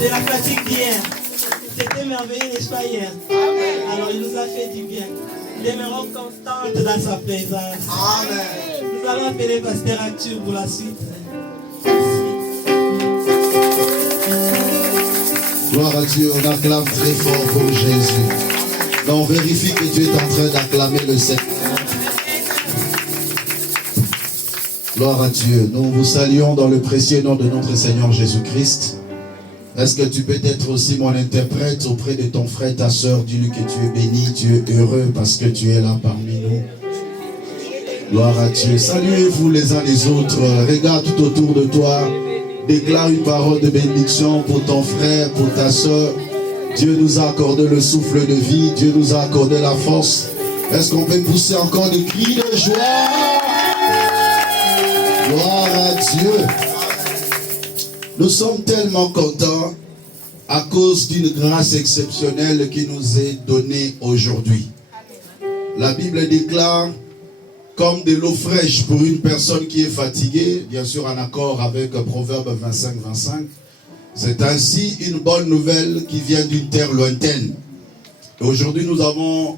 C'est la fatigue d'hier. C'était merveilleux, n'est-ce pas, hier? Alors, il nous a fait du bien. Demeurons constantes dans sa présence. Amen. Nous allons appeler Pasteur Arthur pour la suite. Gloire à Dieu, on acclame très fort pour Jésus. Donc, vérifie que tu es en train d'acclamer le Seigneur. Gloire à Dieu. Nous vous saluons dans le précieux nom de notre Seigneur Jésus-Christ. Est-ce que tu peux être aussi mon interprète auprès de ton frère, ta soeur? Dis-lui que tu es béni, tu es heureux parce que tu es là parmi nous. Gloire à Dieu. Saluez-vous les uns les autres. Regarde tout autour de toi. Déclare une parole de bénédiction pour ton frère, pour ta soeur. Dieu nous a accordé le souffle de vie. Dieu nous a accordé la force. Est-ce qu'on peut pousser encore des cris de joie? Gloire à Dieu. Nous sommes tellement contents à cause d'une grâce exceptionnelle qui nous est donnée aujourd'hui. La Bible déclare comme de l'eau fraîche pour une personne qui est fatiguée, bien sûr en accord avec Proverbe 25-25. C'est ainsi une bonne nouvelle qui vient d'une terre lointaine. Et aujourd'hui, nous avons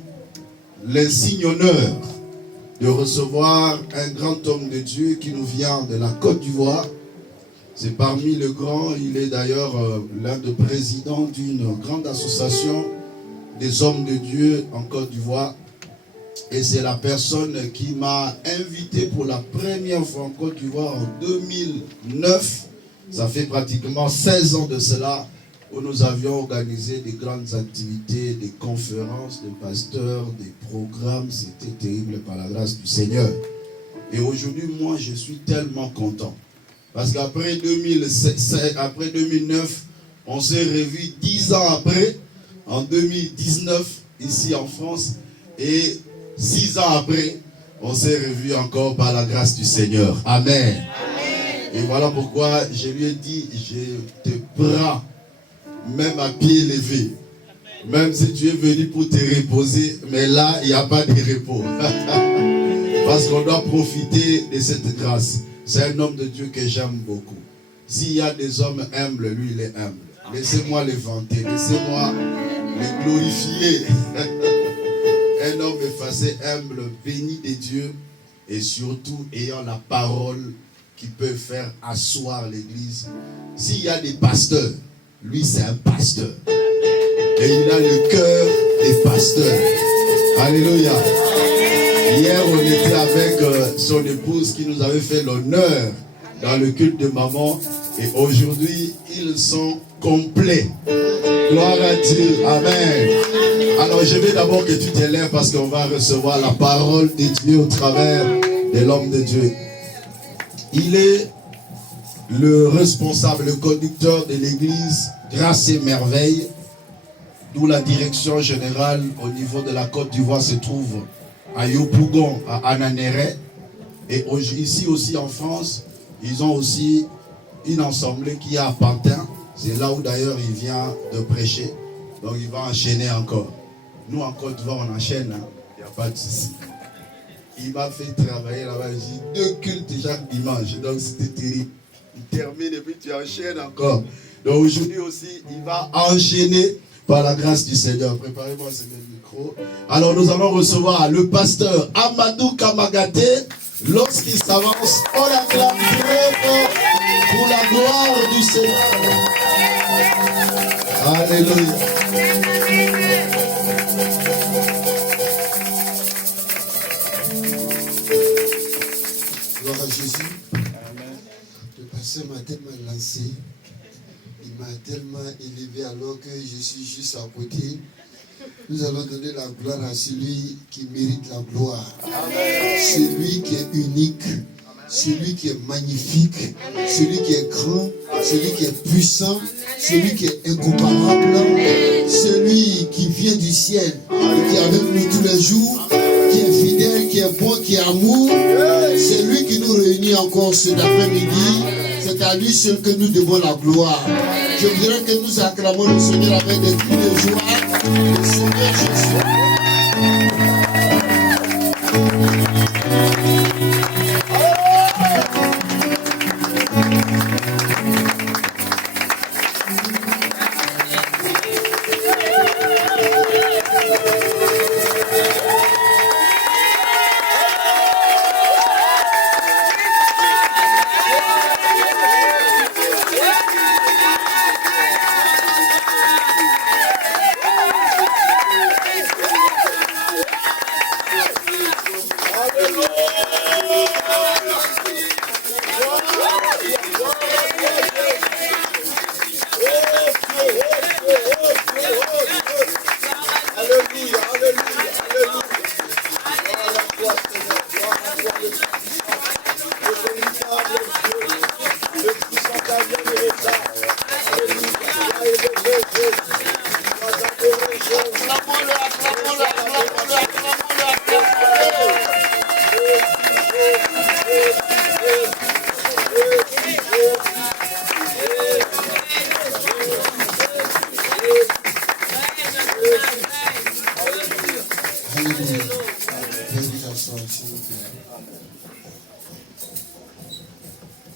l'insigne honneur de recevoir un grand homme de Dieu qui nous vient de la Côte d'Ivoire. C'est parmi les grands, il est d'ailleurs l'un des présidents d'une grande association des hommes de Dieu en Côte d'Ivoire. Et c'est la personne qui m'a invité pour la première fois en Côte d'Ivoire en 2009. Ça fait pratiquement 16 ans de cela où nous avions organisé des grandes activités, des conférences, des pasteurs, des programmes. C'était terrible par la grâce du Seigneur. Et aujourd'hui, moi, je suis tellement content. Parce qu'après 2009, on s'est revus 10 ans après, en 2019, ici en France. Et 6 ans après, on s'est revus encore par la grâce du Seigneur. Amen. Amen. Et voilà pourquoi je lui ai dit, je te prends, même à pied levé. Même si tu es venu pour te reposer, mais là, il n'y a pas de repos. Parce qu'on doit profiter de cette grâce. C'est un homme de Dieu que j'aime beaucoup. S'il y a des hommes humbles, lui, il est humble. Laissez-moi les vanter, laissez-moi les glorifier. Un homme effacé, humble, béni de Dieu, et surtout ayant la parole qui peut faire asseoir l'église. S'il y a des pasteurs, lui, c'est un pasteur. Et il a le cœur des pasteurs. Alléluia. Hier, on était avec son épouse qui nous avait fait l'honneur dans le culte de maman. Et aujourd'hui, ils sont complets. Gloire à Dieu. Amen. Alors, je vais d'abord que tu te lèves parce qu'on va recevoir la parole de Dieu au travers de l'homme de Dieu. Il est le responsable, le conducteur de l'église Grâce et Merveille, d'où la direction générale au niveau de la Côte d'Ivoire se trouve à Yopougon, à Ananéré. Et ici aussi en France, ils ont aussi une assemblée qui est à Pantin. C'est là où d'ailleurs il vient de prêcher. Donc il va enchaîner encore. Nous en Côte d'Ivoire on enchaîne, hein? Il n'y a pas de souci. Il m'a fait travailler là-bas, j'ai 2 cultes chaque dimanche, donc c'était terrible. Il termine et puis tu enchaînes encore. Donc aujourd'hui aussi, il va enchaîner par la grâce du Seigneur. Préparez-moi ce micro. Alors nous allons recevoir le pasteur Amadou Kamagaté. Lorsqu'il s'avance, on acclame très fort pour la gloire du Seigneur. Alléluia. Gloire à Jésus. Le pasteur m'a tellement lancé. Il m'a tellement élevé alors que je suis juste à côté. Nous allons donner la gloire à celui qui mérite la gloire. Amen. Celui qui est unique, celui qui est magnifique, celui qui est grand, celui qui est puissant, celui qui est incomparable, celui qui vient du ciel, qui est avec nous tous les jours, qui est fidèle, qui est bon, qui est amour. C'est lui qui nous réunit encore cet après-midi. C'est à lui seul que nous devons la gloire. Je voudrais que nous acclamons le Seigneur avec des cris de joie. Le Seigneur Jésus.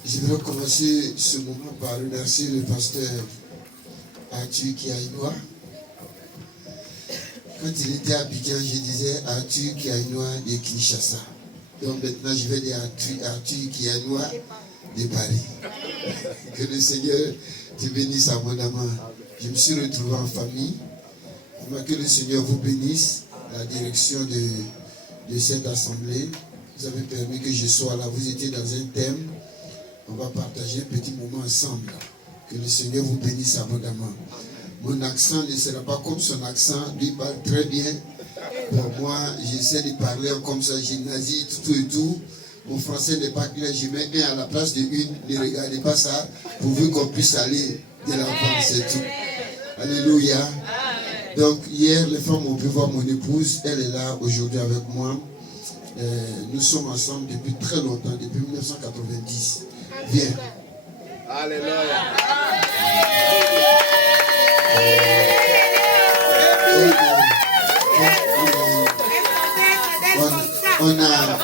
Je vais commencer ce moment par remercier le pasteur Arthur Kiainoua. Quand il était à Abidjan, je disais Arthur Kiainoua de Kinshasa. Donc maintenant, je vais dire Arthur Kiainoua de Paris. Que le Seigneur te bénisse abondamment. Je me suis retrouvé en famille. Que le Seigneur vous bénisse. La direction de cette assemblée. Vous avez permis que je sois là. Vous étiez dans un thème. On va partager un petit moment ensemble. Que le Seigneur vous bénisse abondamment. Mon accent ne sera pas comme son accent. Lui parle très bien. Pour moi, j'essaie de parler comme ça. Gymnasie, tout et tout. Mon français n'est pas clair. Je mets un à la place de une. Ne regardez pas ça. Pourvu qu'on puisse aller de l'avant. C'est tout. Alléluia. Donc, hier, les femmes ont pu voir mon épouse. Elle est là aujourd'hui avec moi. Nous sommes ensemble depuis très longtemps, depuis 1990. Viens. Alléluia. On a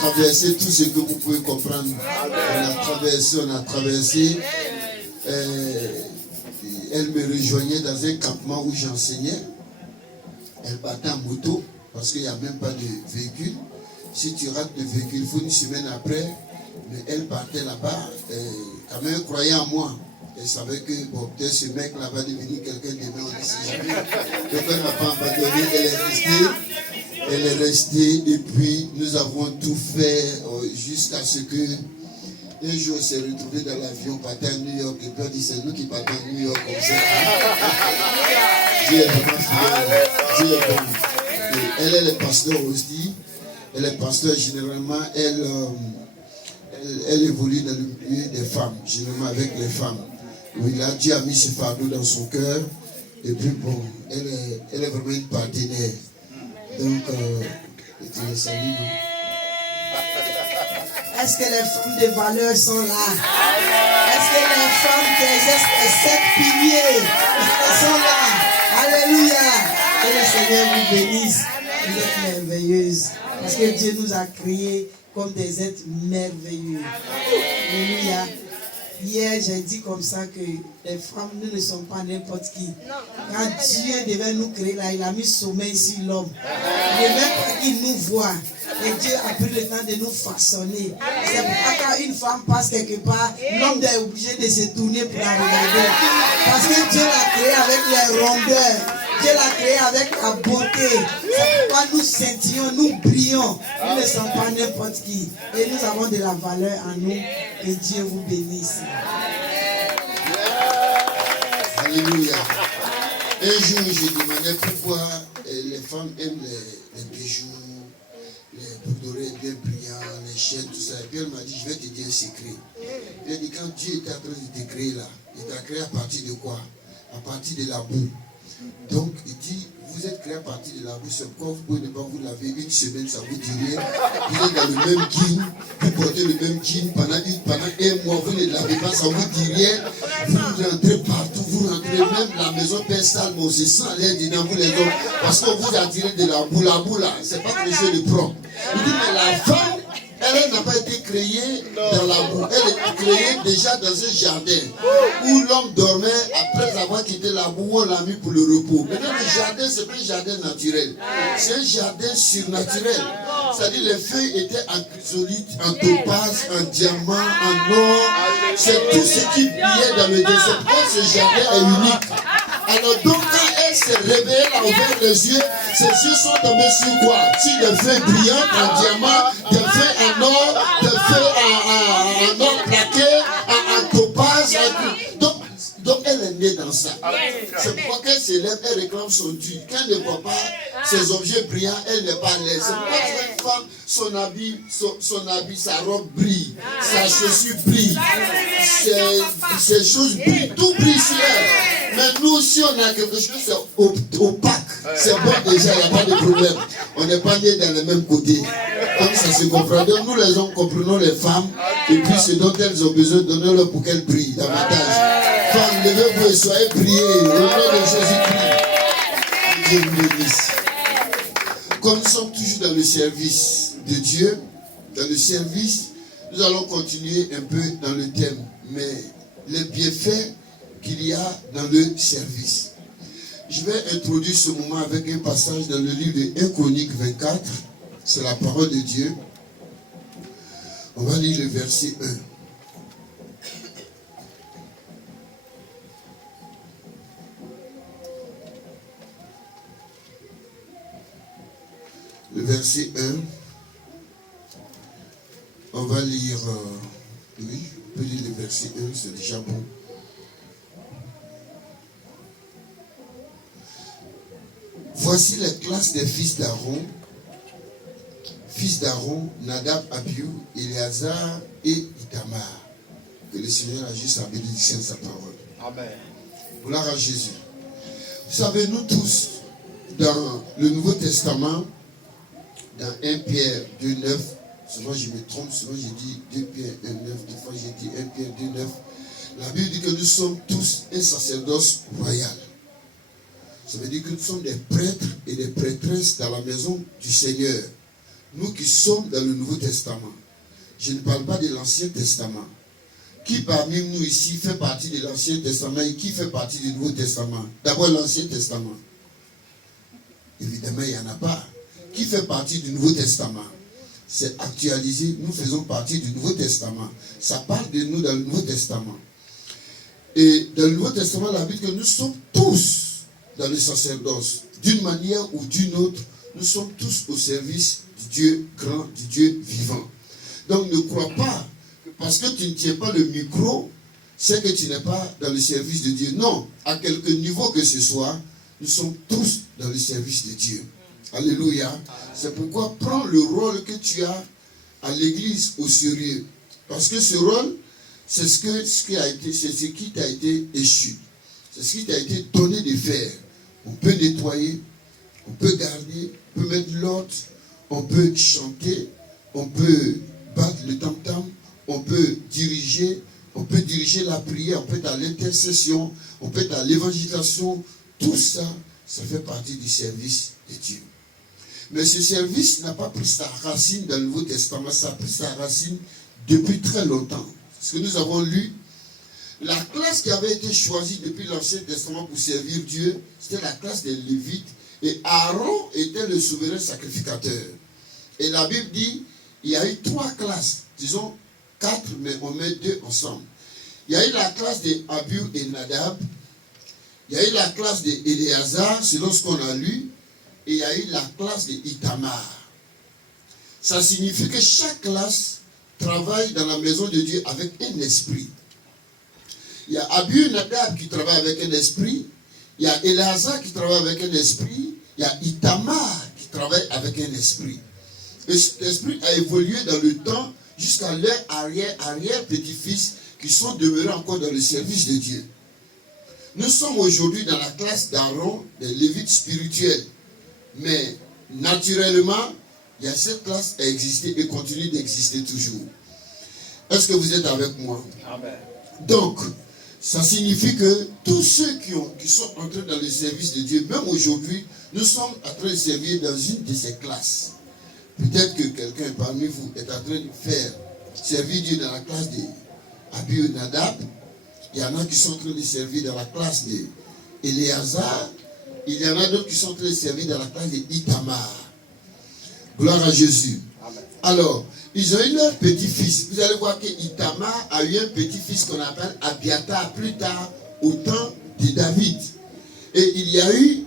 traversé tout ce que vous pouvez comprendre. On a traversé. Elle me rejoignait dans un campement où j'enseignais. Elle battait en moto parce qu'il n'y a même pas de véhicule. Si tu rates le véhicule, il faut une semaine après. Mais elle partait là-bas. Quand même, elle croyait en moi. Elle savait que peut-être ce mec-là va devenir quelqu'un demain, on ne sait jamais. Donc elle ne m'a pas abandonné. Elle est restée. Et puis, nous avons tout fait jusqu'à ce que un jour, on s'est retrouvé dans l'avion, partait à New York, et puis on dit c'est nous qui partons à New York comme ça. Dieu est vraiment fidèle. Dieu est bon. Elle est pasteur aussi. Elle est pasteur généralement. Elle évolue dans le milieu des femmes, généralement avec les femmes. Oui, là, Dieu a mis ce fardeau dans son cœur. Et puis bon, elle est vraiment une partenaire. Donc, je te salue. Est-ce que les femmes de valeur sont là? Est-ce que les femmes qui exercent les 7 piliers sont là? Alléluia! Que le Seigneur vous bénisse. Vous êtes merveilleuses. Parce que Dieu nous a créés comme des êtres merveilleux. Alléluia. Hier, j'ai dit comme ça que les femmes, nous ne sommes pas n'importe qui. Quand Dieu devait nous créer là, il a mis sommeil sur l'homme. Il ne veut pas qu'il nous voit. Et Dieu a pris le temps de nous façonner. C'est pourquoi quand une femme passe quelque part, l'homme est obligé de se tourner pour la regarder. Parce que Dieu l'a créé avec les rondeurs. Dieu l'a créé avec la beauté. C'est pourquoi nous scintillons, nous brillons. Nous ne sommes pas n'importe qui. Et nous avons de la valeur en nous. Que Dieu vous bénisse. Alléluia. Un jour, j'ai demandé pourquoi les femmes aiment les bijoux, les boucles d'oreilles bien brillants, les chaînes, tout ça. Et puis elle m'a dit, je vais te dire un secret. Elle a dit, quand Dieu était en train de te créer là, il t'a créé à partir de quoi? À partir de la boue. Donc, il dit, vous êtes créé à partir de la boue, c'est pourquoi vous pouvez ne pas vous laver une semaine, ça vous dit rien. Vous êtes dans le même jean, vous portez le même jean pendant un mois, vous ne lavez pas, ça vous dit rien. Vous rentrez partout, vous rentrez même la maison père sale, mais on se sent l'air dedans, vous les hommes, parce qu'on vous a tiré de la boue. La boue là, c'est pas quelque chose de propre. Il dit, mais la femme, elle n'a pas été créée dans la boue. Elle est créée déjà dans un jardin où l'homme dormait après avoir quitté la boue, on l'a mis pour le repos. Maintenant, le jardin, ce n'est pas un jardin naturel. C'est un jardin surnaturel. C'est-à-dire les feuilles étaient en chrysolite, en topaz, en diamant, en or. C'est tout ce qui brillait dans le désert. C'est pourquoi ce jardin est unique. Alors donc quand elle s'est réveillée, elle a ouvert les yeux, ses yeux sont tombés sur quoi? Sur des feuilles brillantes en diamant, des feuilles en or, des feuilles en or plaqué, en topaz. Donc elle est née dans ça. C'est pourquoi quand elle se lève, elle réclame son Dieu. Quand elle ne voit pas ses objets brillants, elle n'est pas l'aise. C'est pourquoi une femme, son habit, sa robe brille, sa chaussure brille, ses choses brillent, tout brille sur elle. Mais nous, si on a quelque chose, c'est opaque. C'est bon déjà, il n'y a pas de problème. On n'est pas nés dans le même côté. Comme ça se comprend. Donc nous les hommes comprenons les femmes et puis ce dont elles ont besoin, donnez-leur pour qu'elles brillent davantage. Femmes, levez-vous et soyez priés. Au nom de Jésus-Christ. Dieu vous bénisse. Comme nous sommes toujours dans le service de Dieu, dans le service, nous allons continuer un peu dans le thème. Mais les bienfaits qu'il y a dans le service. Je vais introduire ce moment avec un passage dans le livre de 1 Chroniques 24. C'est la parole de Dieu. On va lire le verset 1. Le verset 1. On va lire... oui, on peut lire le verset 1, c'est déjà bon. Voici les classes des fils d'Aaron. Fils d'Aaron, Nadab, Abihu, Éléazar et Ithamar. Que le Seigneur agisse sa bénédiction de sa parole. Amen. Gloire à Jésus. Vous savez, nous tous, dans le Nouveau Testament, dans 1 Pierre 2,9, souvent je me trompe, souvent je dis 2 Pierre 1,9, des fois je dis 1 Pierre 2,9. La Bible dit que nous sommes tous un sacerdoce royal. Ça veut dire que nous sommes des prêtres et des prêtresses dans la maison du Seigneur. Nous qui sommes dans le Nouveau Testament. Je ne parle pas de l'Ancien Testament. Qui parmi nous ici fait partie de l'Ancien Testament et qui fait partie du Nouveau Testament? D'abord l'Ancien Testament. Évidemment, il n'y en a pas. Qui fait partie du Nouveau Testament? C'est actualisé. Nous faisons partie du Nouveau Testament. Ça parle de nous dans le Nouveau Testament. Et dans le Nouveau Testament, la Bible dit que nous sommes tous dans le sacerdoce. D'une manière ou d'une autre, nous sommes tous au service du Dieu grand, du Dieu vivant. Donc ne crois pas que parce que tu ne tiens pas le micro, c'est que tu n'es pas dans le service de Dieu. Non, à quelque niveau que ce soit, nous sommes tous dans le service de Dieu. Alléluia. C'est pourquoi prends le rôle que tu as à l'église au sérieux. Parce que ce rôle, c'est ce qui t'a été échu. C'est ce qui t'a été donné de faire. On peut nettoyer, on peut garder, on peut mettre l'ordre, on peut chanter, on peut battre le tam-tam, on peut diriger la prière, on peut être à l'intercession, on peut être à l'évangélisation. Tout ça, ça fait partie du service de Dieu. Mais ce service n'a pas pris sa racine dans le Nouveau Testament, ça a pris sa racine depuis très longtemps. Ce que nous avons lu, la classe qui avait été choisie depuis l'Ancien Testament pour servir Dieu, c'était la classe des Lévites. Et Aaron était le souverain sacrificateur. Et la Bible dit, il y a eu 3 classes, disons 4, mais on met 2 ensemble. Il y a eu la classe de Abihu et Nadab. Il y a eu la classe de Éléazar, selon ce qu'on a lu. Et il y a eu la classe de Ithamar. Ça signifie que chaque classe travaille dans la maison de Dieu avec un esprit. Il y a Abihu Nadab qui travaille avec un esprit, il y a Éléazar qui travaille avec un esprit, il y a Itamar qui travaille avec un esprit. Et cet esprit a évolué dans le temps jusqu'à leur arrière-petit-fils qui sont demeurés encore dans le service de Dieu. Nous sommes aujourd'hui dans la classe d'Aaron, des Lévites spirituels. Mais naturellement, il y a cette classe à exister et continue d'exister toujours. Est-ce que vous êtes avec moi? Amen. Donc, ça signifie que tous ceux qui sont entrés dans le service de Dieu, même aujourd'hui, nous sommes en train de servir dans une de ces classes. Peut-être que quelqu'un parmi vous est en train de servir Dieu dans la classe d'Abihu Nadab. Il y en a qui sont en train de servir dans la classe d'Éléazar. Il y en a d'autres qui sont en train de servir dans la classe d'Itamar. Gloire à Jésus. Amen. Alors, ils ont eu leur petit-fils. Vous allez voir que Itamar a eu un petit-fils qu'on appelle Abiatar plus tard, au temps de David. Et il y a eu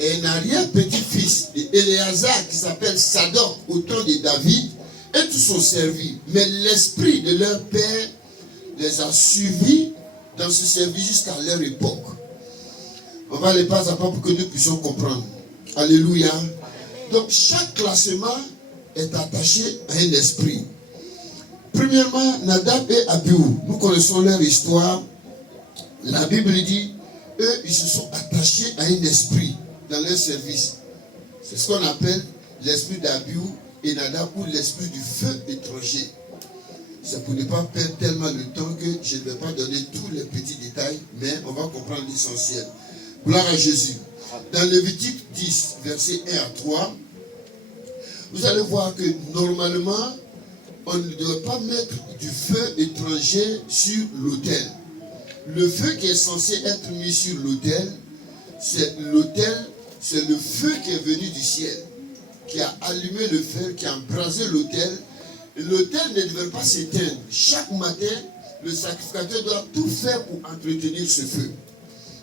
un arrière-petit-fils d'Éléazar qui s'appelle Sadok au temps de David. Et tous ont servi. Mais l'esprit de leur père les a suivis dans ce service jusqu'à leur époque. On va aller pas à pas pour que nous puissions comprendre. Alléluia. Donc chaque classement est attaché à un esprit. Premièrement, Nadab et Abihu, nous connaissons leur histoire. La Bible dit, eux, ils se sont attachés à un esprit dans leur service. C'est ce qu'on appelle l'esprit d'Abihu et Nadab ou l'esprit du feu étranger. C'est pour ne pas perdre tellement le temps que je ne vais pas donner tous les petits détails, mais on va comprendre l'essentiel. Gloire à Jésus. Dans Lévitique 10, versets 1 à 3, vous allez voir que normalement, on ne doit pas mettre du feu étranger sur l'autel. Le feu qui est censé être mis sur l'autel, c'est le feu qui est venu du ciel, qui a allumé le feu, qui a embrasé l'autel. L'autel ne devrait pas s'éteindre. Chaque matin, le sacrificateur doit tout faire pour entretenir ce feu.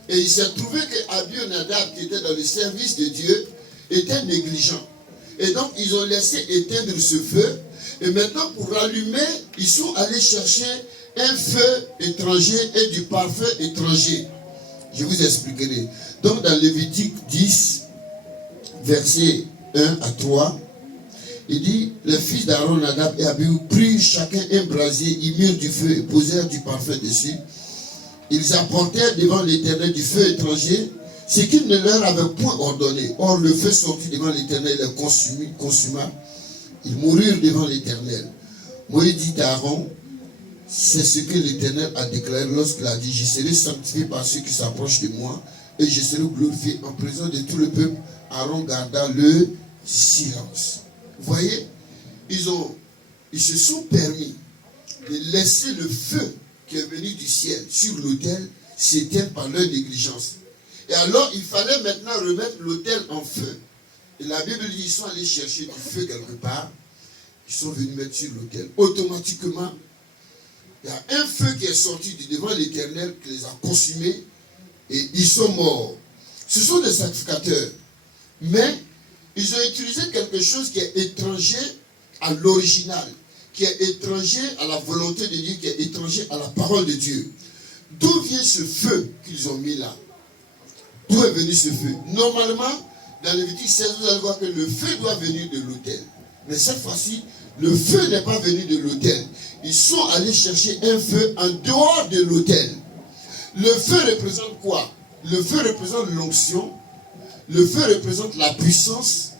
Et il s'est trouvé que Abihu Nadab, qui était dans le service de Dieu, était négligent. Et donc, ils ont laissé éteindre ce feu. Et maintenant, pour rallumer, ils sont allés chercher un feu étranger et du parfum étranger. Je vous expliquerai. Donc, dans Lévitique 10, versets 1 à 3, il dit, les fils d'Aaron, Nadab et Abihu prirent chacun un brasier, ils mirent du feu et posèrent du parfum dessus. Ils apportèrent devant l'Éternel du feu étranger, ce qu'il ne leur avait point ordonné. Or, le feu sortit devant l'Éternel et les consuma. Ils moururent devant l'Éternel. Moïse dit à Aaron, c'est ce que l'Éternel a déclaré lorsqu'il a dit, je serai sanctifié par ceux qui s'approchent de moi et je serai glorifié en présence de tout le peuple. Aaron garda le silence. Vous voyez, ils se sont permis de laisser le feu qui est venu du ciel sur l'autel s'éteindre par leur négligence. Et alors, il fallait maintenant remettre l'autel en feu. Et la Bible dit, ils sont allés chercher du feu quelque part. Ils sont venus mettre sur l'autel. Automatiquement, il y a un feu qui est sorti du devant l'Éternel qui les a consumés et ils sont morts. Ce sont des sacrificateurs. Mais ils ont utilisé quelque chose qui est étranger à l'original, qui est étranger à la volonté de Dieu, qui est étranger à la parole de Dieu. D'où vient ce feu qu'ils ont mis là? D'où est venu ce feu? Normalement, dans Lévitique 16, vous allez voir que le feu doit venir de l'autel. Mais cette fois-ci, le feu n'est pas venu de l'autel. Ils sont allés chercher un feu en dehors de l'autel. Le feu représente quoi? Le feu représente l'onction. Le feu représente la puissance.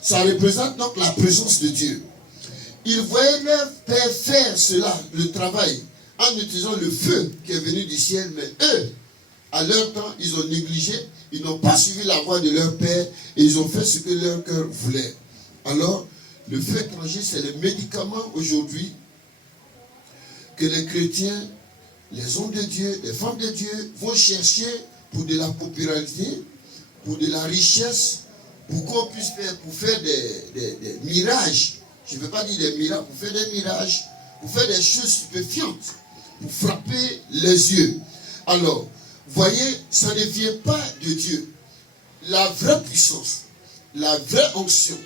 Ça représente donc la présence de Dieu. Ils voyaient leur père faire cela, le travail, en utilisant le feu qui est venu du ciel. Mais eux, à leur temps, ils ont négligé. Ils n'ont pas suivi la voie de leur père. Et ils ont fait ce que leur cœur voulait. Alors, le feu étranger, c'est le médicament aujourd'hui que les chrétiens, les hommes de Dieu, les femmes de Dieu vont chercher pour de la popularité, pour de la richesse, pour qu'on puisse faire, pour faire des mirages. Je ne veux pas dire des miracles, pour faire des mirages, pour faire des choses stupéfiantes, pour frapper les yeux. Alors, voyez, ça ne vient pas de Dieu. La vraie puissance, la vraie onction,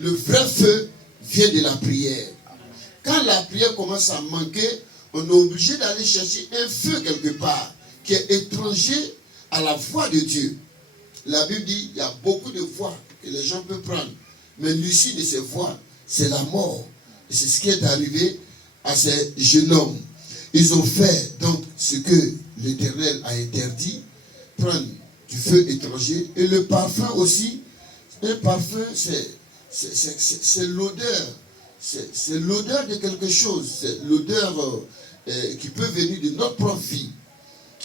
le vrai feu vient de la prière. Quand la prière commence à manquer, on est obligé d'aller chercher un feu quelque part qui est étranger à la voie de Dieu. La Bible dit il y a beaucoup de voies que les gens peuvent prendre. Mais l'issue de ces voies, c'est la mort. Et c'est ce qui est arrivé à ces jeunes hommes. Ils ont fait donc ce que l'Éternel a interdit, prendre du feu étranger. Et le parfum aussi, un parfum, c'est l'odeur. C'est l'odeur de quelque chose. C'est l'odeur qui peut venir de notre propre vie.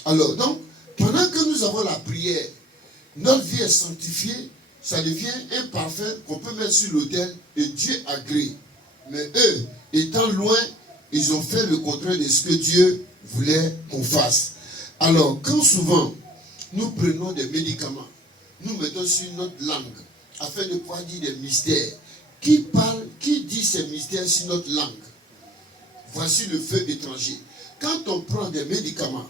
Alors donc, pendant que nous avons la prière, notre vie est sanctifiée, ça devient un parfum qu'on peut mettre sur l'autel et Dieu agrée. Mais eux, étant loin, ils ont fait le contraire de ce que Dieu voulait qu'on fasse. Alors, quand souvent nous prenons des médicaments, nous mettons sur notre langue afin de pouvoir dire des mystères. Qui parle, qui dit ces mystères sur notre langue? Voici le feu étranger. Quand on prend des médicaments,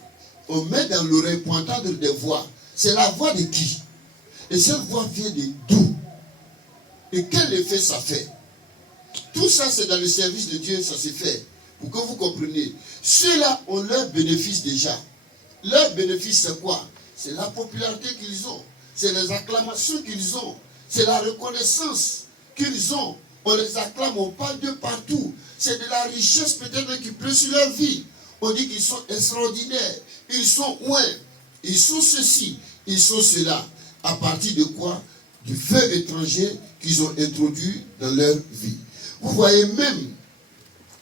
on met dans l'oreille pour entendre des voix. C'est la voix de qui? Et cette voix vient d'où? Et quel effet ça fait? Tout ça, c'est dans le service de Dieu, ça s'est fait. Pour que vous compreniez. Ceux-là ont leur bénéfice déjà. Leur bénéfice, c'est quoi? C'est la popularité qu'ils ont. C'est les acclamations qu'ils ont. C'est la reconnaissance qu'ils ont. On les acclame, on parle d'eux partout. C'est de la richesse peut-être qui pleut sur leur vie. On dit qu'ils sont extraordinaires. Ils sont ouin. Ils sont ceci. Ils sont cela. À partir de quoi? Du feu étranger qu'ils ont introduit dans leur vie. Vous voyez même,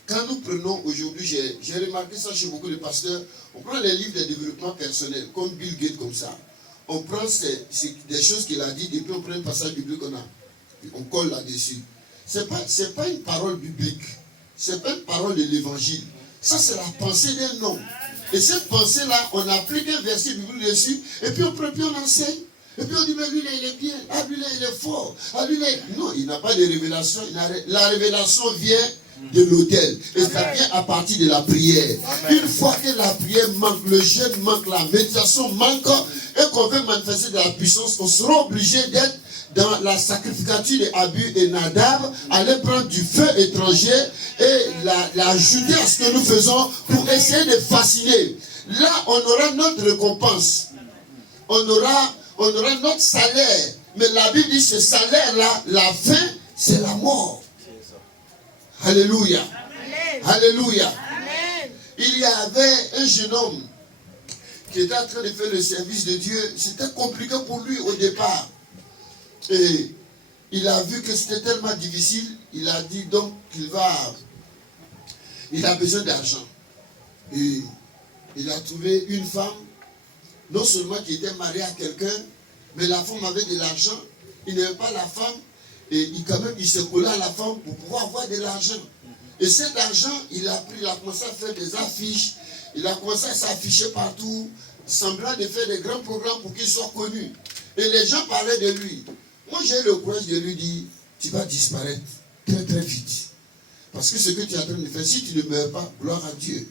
quand nous prenons aujourd'hui, j'ai remarqué ça chez beaucoup de pasteurs, on prend les livres de développement personnel, comme Bill Gates, comme ça. On prend des choses qu'il a dit, et puis on prend un passage biblique on colle là-dessus. C'est pas une parole biblique. C'est pas une parole de l'évangile. Ça, c'est la pensée d'un homme. Et cette pensée-là, on applique un verset biblique dessus, et puis on prend, puis on enseigne. Et puis on dit, mais lui là, il est bien. Ah, lui là, il est fort. Ah, lui là, non, il n'a pas de révélation. La révélation vient de l'autel. Et ça vient à partir de la prière. Amen. Une fois que la prière manque, le jeûne manque, la méditation manque, et qu'on veut manifester de la puissance, on sera obligé d'être dans la sacrificature de Abu et Nadab, aller prendre du feu étranger et l'ajouter à ce que nous faisons pour essayer de fasciner. Là, on aura notre récompense. On aura notre salaire. Mais la Bible dit ce salaire-là, la fin, c'est la mort. Alléluia. Amen. Alléluia. Amen. Il y avait un jeune homme qui était en train de faire le service de Dieu. C'était compliqué pour lui au départ. Et il a vu que c'était tellement difficile. Il a dit donc il a besoin d'argent. Et il a trouvé une femme, non seulement qui était mariée à quelqu'un, mais la femme avait de l'argent. Il n'aimait pas la femme. Et il se collait à la femme pour pouvoir avoir de l'argent. Et cet argent, il a commencé à faire des affiches. Il a commencé à s'afficher partout, semblant de faire des grands programmes pour qu'il soit connu. Et les gens parlaient de lui. Moi, j'ai le courage de lui dire, tu vas disparaître très très vite. Parce que ce que tu es en train de faire, si tu ne meurs pas, gloire à Dieu.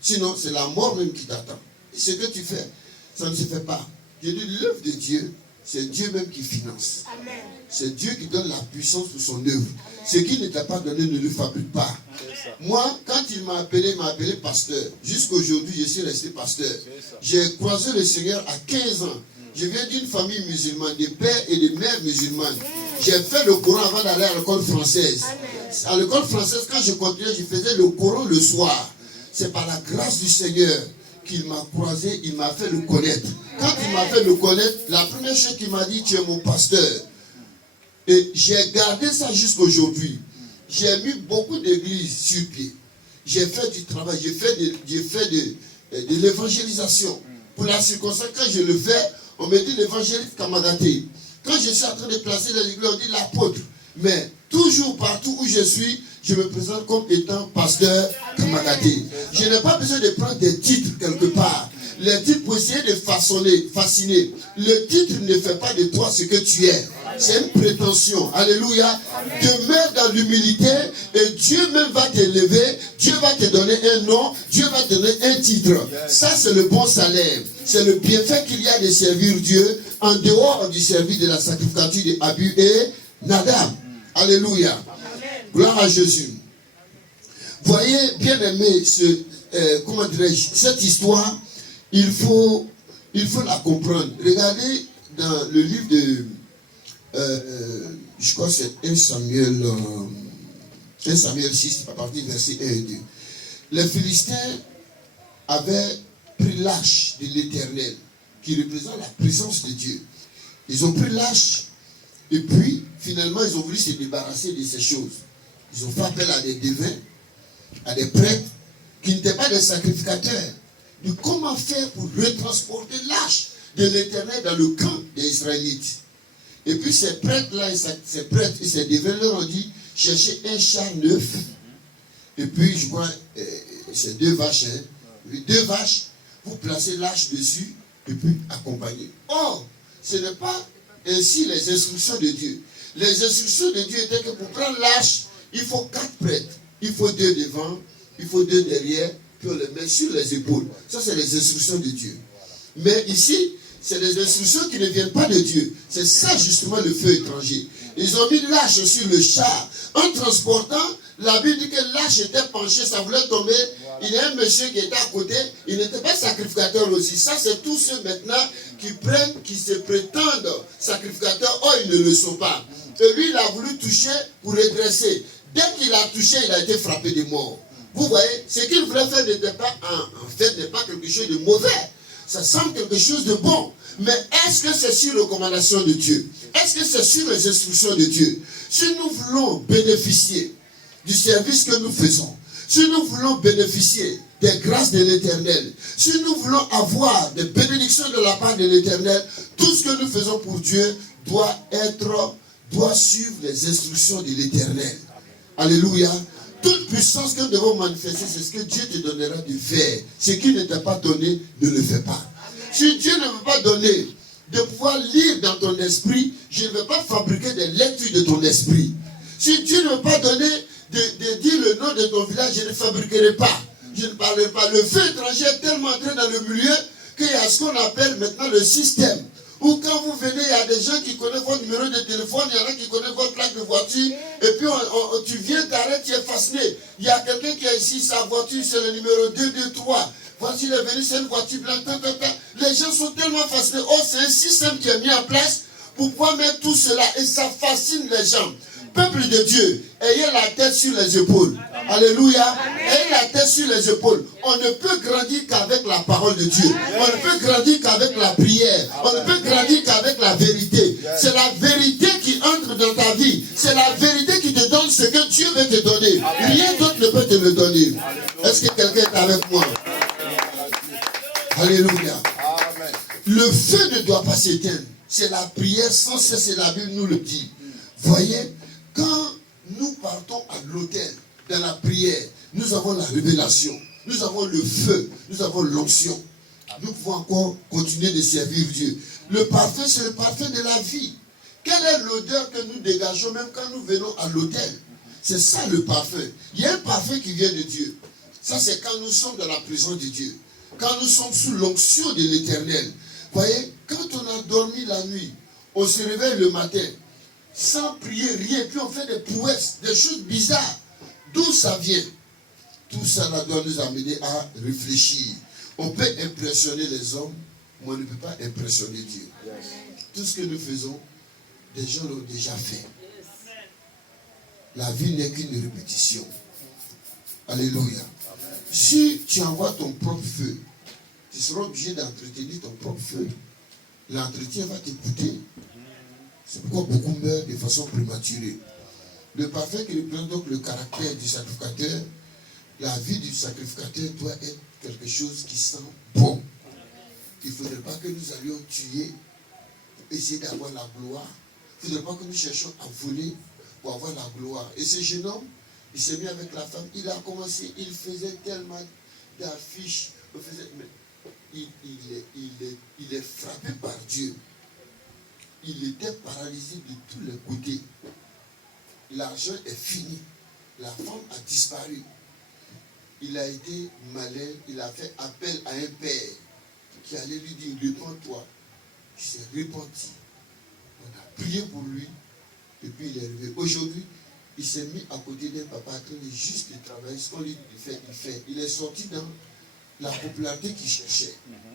Sinon, c'est la mort même qui t'attend. Et ce que tu fais, ça ne se fait pas. Je dis, l'œuvre de Dieu, c'est Dieu même qui finance. Amen. C'est Dieu qui donne la puissance pour son œuvre. Ce qu'il ne t'a pas donné ne le fabrique pas. Moi, quand il m'a appelé pasteur. Jusqu'aujourd'hui, je suis resté pasteur. J'ai croisé le Seigneur à 15 ans. Je viens d'une famille musulmane, de pères et de mères musulmanes. J'ai fait le Coran avant d'aller à l'école française. À l'école française, quand je continuais, je faisais le Coran le soir. C'est par la grâce du Seigneur qu'il m'a croisé, il m'a fait le connaître. Quand il m'a fait le connaître, la première chose qu'il m'a dit, tu es mon pasteur. Et j'ai gardé ça jusqu'aujourd'hui. J'ai mis beaucoup d'églises sur pied. J'ai fait du travail, j'ai fait de l'évangélisation. Pour la circonstance, quand je le fais, on me dit l'évangéliste Kamagaté. Quand je suis en train de placer dans l'église, on dit l'apôtre. Mais toujours partout où je suis, je me présente comme étant pasteur Kamagaté. Je n'ai pas besoin de prendre des titres quelque part. Les titres pour essayer de fasciner. Le titre ne fait pas de toi ce que tu es. C'est une prétention. Alléluia. Demeure dans l'humilité et Dieu même va t'élever. Dieu va te donner un nom. Dieu va te donner un titre. Ça, c'est le bon salaire. C'est le bienfait qu'il y a de servir Dieu en dehors du service de la sacrificature de Abu et Nadab. Alléluia. Gloire à Jésus. Voyez, bien aimé, comment dirais-je, cette histoire, il faut la comprendre. Regardez dans le livre de, je crois que c'est 1 Samuel 6, à partir du verset 1 et 2. Les Philistins avaient pris l'arche de l'Éternel, qui représente la présence de Dieu. Ils ont pris l'arche, et puis, finalement, ils ont voulu se débarrasser de ces choses. Ils ont fait appel à des devins, à des prêtres, qui n'étaient pas des sacrificateurs. De comment faire pour retransporter l'arche de l'Éternel dans le camp des Israélites. Et puis ces prêtres-là, et ces devins leur ont dit, cherchez un char neuf. Et puis, je vois, c'est 2 vaches. 2 vaches, vous placez l'arche dessus, et puis accompagnez. Or, ce n'est pas ainsi les instructions de Dieu. Les instructions de Dieu étaient que pour prendre l'arche, il faut 4 prêtres. Il faut 2 devant, il faut 2 derrière, puis on les met sur les épaules. Ça, c'est les instructions de Dieu. Mais ici, c'est des instructions qui ne viennent pas de Dieu. C'est ça justement le feu étranger. Ils ont mis l'arche sur le char. En transportant, la Bible dit que l'arche était penchée, ça voulait tomber. Il y a un monsieur qui était à côté, il n'était pas sacrificateur aussi. Ça, c'est tous ceux maintenant qui se prétendent sacrificateurs. Oh, ils ne le sont pas. Et lui, il a voulu toucher pour redresser. Dès qu'il a touché, il a été frappé de mort. Vous voyez, ce qu'il voulait faire n'était pas, en fait, n'est pas quelque chose de mauvais. Ça semble quelque chose de bon. Mais est-ce que c'est sur recommandation de Dieu? Est-ce que c'est sur les instructions de Dieu? Si nous voulons bénéficier du service que nous faisons, si nous voulons bénéficier des grâces de l'Éternel, si nous voulons avoir des bénédictions de la part de l'Éternel, tout ce que nous faisons pour Dieu doit suivre les instructions de l'Éternel. Alléluia. Toute puissance que nous devons manifester, c'est ce que Dieu te donnera de faire. Ce qui ne t'a pas donné, ne le fais pas. Si Dieu ne veut pas donner de pouvoir lire dans ton esprit, je ne vais pas fabriquer des lectures de ton esprit. Si Dieu ne veut pas donner de dire le nom de ton village, je ne fabriquerai pas. Je ne parlerai pas. Le feu étranger est tellement entré dans le milieu qu'il y a ce qu'on appelle maintenant le système. Ou quand vous venez, il y a des gens qui connaissent votre numéro de téléphone, il y en a qui connaissent votre plaque de voiture, et puis tu viens, t'arrêtes, tu es fasciné. Il y a quelqu'un qui a ici, sa voiture, c'est le numéro 223. Voici, il est venu, c'est une voiture blanche. Les gens sont tellement fascinés. Oh, c'est un système qui est mis en place pour pouvoir mettre tout cela, et ça fascine les gens. Peuple de Dieu, ayez la tête sur les épaules. Alléluia. Ayez la tête sur les épaules. On ne peut grandir qu'avec la parole de Dieu. On ne peut grandir qu'avec la prière. On ne peut grandir qu'avec la vérité. C'est la vérité qui entre dans ta vie. C'est la vérité qui te donne ce que Dieu veut te donner. Rien d'autre ne peut te le donner. Est-ce que quelqu'un est avec moi? Alléluia. Le feu ne doit pas s'éteindre. C'est la prière sans cesse, et la Bible nous le dit. Voyez, quand nous partons à l'autel, dans la prière, nous avons la révélation, nous avons le feu, nous avons l'onction. Nous pouvons encore continuer de servir Dieu. Le parfum, c'est le parfum de la vie. Quelle est l'odeur que nous dégageons même quand nous venons à l'autel? C'est ça le parfum. Il y a un parfum qui vient de Dieu. Ça, c'est quand nous sommes dans la présence de Dieu. Quand nous sommes sous l'onction de l'Éternel. Voyez, quand on a dormi la nuit, on se réveille le matin, sans prier, rien, puis on fait des prouesses, des choses bizarres. D'où ça vient? Tout ça là doit nous amener à réfléchir. On peut impressionner les hommes, mais on ne peut pas impressionner Dieu. Tout ce que nous faisons, des gens l'ont déjà fait. La vie n'est qu'une répétition. Alléluia. Si tu envoies ton propre feu, tu seras obligé d'entretenir ton propre feu. L'entretien va te coûter. C'est pourquoi beaucoup meurent de façon prématurée. Le parfum qui représente donc le caractère du sacrificateur, la vie du sacrificateur doit être quelque chose qui sent bon. Il ne faudrait pas que nous allions tuer pour essayer d'avoir la gloire. Il ne faudrait pas que nous cherchions à voler pour avoir la gloire. Et ce jeune homme, il s'est mis avec la femme, il a commencé, il faisait tellement d'affiches, il est frappé par Dieu. Il était paralysé de tous les côtés. L'argent est fini. La femme a disparu. Il a été malin. Il a fait appel à un père qui allait lui dire, répands-toi. Il s'est repenti. On a prié pour lui. Et puis il est arrivé. Aujourd'hui, il s'est mis à côté d'un papa en train de juste de travailler. Ce qu'on lui fait, il fait. Il est sorti dans la popularité qu'il cherchait.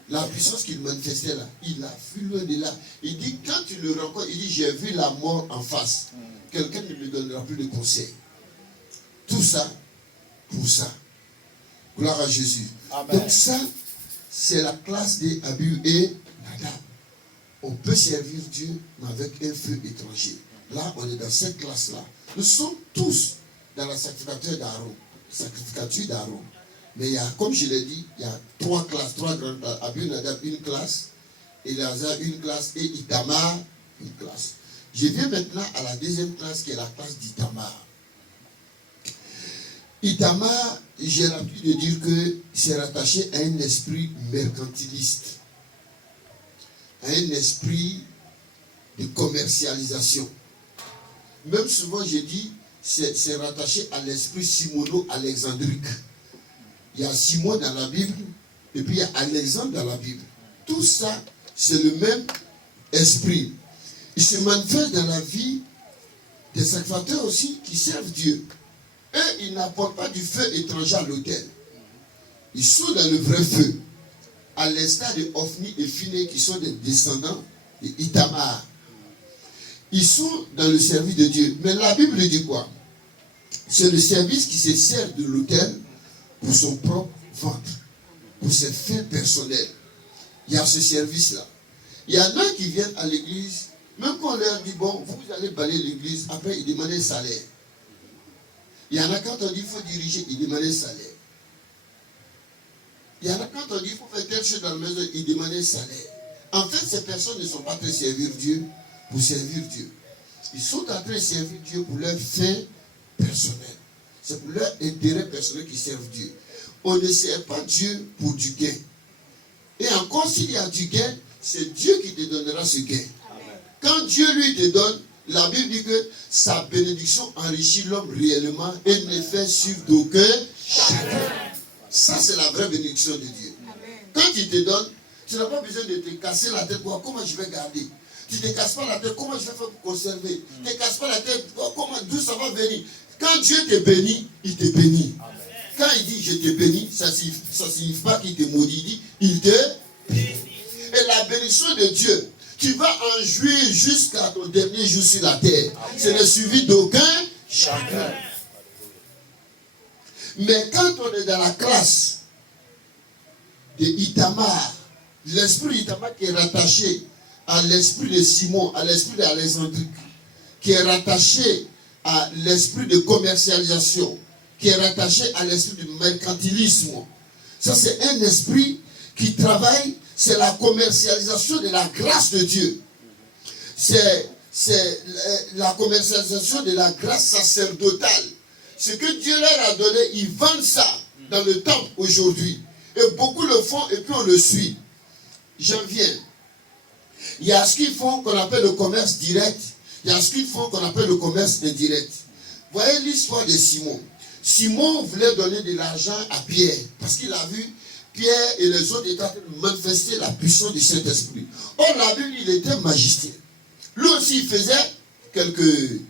La puissance qu'il manifestait là. Il a fui loin de là. Il dit, quand tu le rencontres, il dit, j'ai vu la mort en face. Quelqu'un ne me donnera plus de conseils. Tout ça, pour ça. Gloire à Jésus. Amen. Donc ça, c'est la classe des Abihu et Nadab. On peut servir Dieu, mais avec un feu étranger. Là, on est dans cette classe-là. Nous sommes tous dans la sacrificature d'Aaron. Mais il y a, comme je l'ai dit, il y a 3 classes, 3 grandes classes. Abihu, Nadab, une classe. Éléazar, une classe. Et Itamar, une classe. Je viens maintenant à la deuxième classe, qui est la classe d'Itamar. Itamar, j'ai l'habitude de dire que c'est rattaché à un esprit mercantiliste, à un esprit de commercialisation. Même souvent, je dis, c'est rattaché à l'esprit simono-alexandrique. Il y a Simon dans la Bible, et puis il y a Alexandre dans la Bible. Tout ça, c'est le même esprit. Il se manifeste dans la vie des sacrificateurs aussi qui servent Dieu. Eux, ils n'apportent pas du feu étranger à l'autel. Ils sont dans le vrai feu. À l'instar de Ophni et Phiné qui sont des descendants d'Itamar. Ils sont dans le service de Dieu. Mais la Bible dit quoi? C'est le service qui se sert de l'autel pour son propre ventre, pour ses fins personnelles. Il y a ce service-là. Il y en a qui viennent à l'église, même quand on leur dit, bon, vous allez balayer l'église, après ils demandent un salaire. Il y en a quand on dit il faut diriger, il demande un salaire. Il y en a quand on dit il faut faire telle chose dans la maison, il demande un salaire. En fait, ces personnes ne sont pas en train de servir Dieu pour servir Dieu. Ils sont en train de servir Dieu pour leur fin personnel. C'est pour leur intérêt personnel qu'ils servent Dieu. On ne sert pas Dieu pour du gain. Et encore s'il y a du gain, c'est Dieu qui te donnera ce gain. Amen. Quand Dieu lui te donne, la Bible dit que sa bénédiction enrichit l'homme réellement et ne fait sur d'aucun chagrin. Ça, c'est la vraie bénédiction de Dieu. Amen. Quand il te donne, tu n'as pas besoin de te casser la tête. Comment je vais garder? Tu ne te casses pas la tête. Comment je vais faire pour conserver? Tu ne te casses pas la tête. D'où ça va venir? Quand Dieu te bénit, il te bénit. Amen. Quand il dit je te bénis, ça ne signifie pas qu'il te maudit. Il te bénit. Et la bénédiction de Dieu, tu vas en jouir jusqu'à ton dernier jour sur la terre. Ce n'est suivi d'aucun chagrin. Mais quand on est dans la classe de Itamar, l'esprit d'Itamar qui est rattaché à l'esprit de Simon, à l'esprit d'Alexandrie, qui est rattaché à l'esprit de commercialisation, qui est rattaché à l'esprit du mercantilisme. Ça, c'est un esprit qui travaille. C'est la commercialisation de la grâce de Dieu. C'est la commercialisation de la grâce sacerdotale. Ce que Dieu leur a donné, ils vendent ça dans le temple aujourd'hui. Et beaucoup le font et puis on le suit. J'en viens. Il y a ce qu'ils font qu'on appelle le commerce direct. Il y a ce qu'ils font qu'on appelle le commerce indirect. Voyez l'histoire de Simon. Simon voulait donner de l'argent à Pierre parce qu'il a vu Pierre et les autres étaient en train de manifester la puissance du Saint-Esprit. Or, la Bible, il était magicien. Lui aussi, il faisait quelques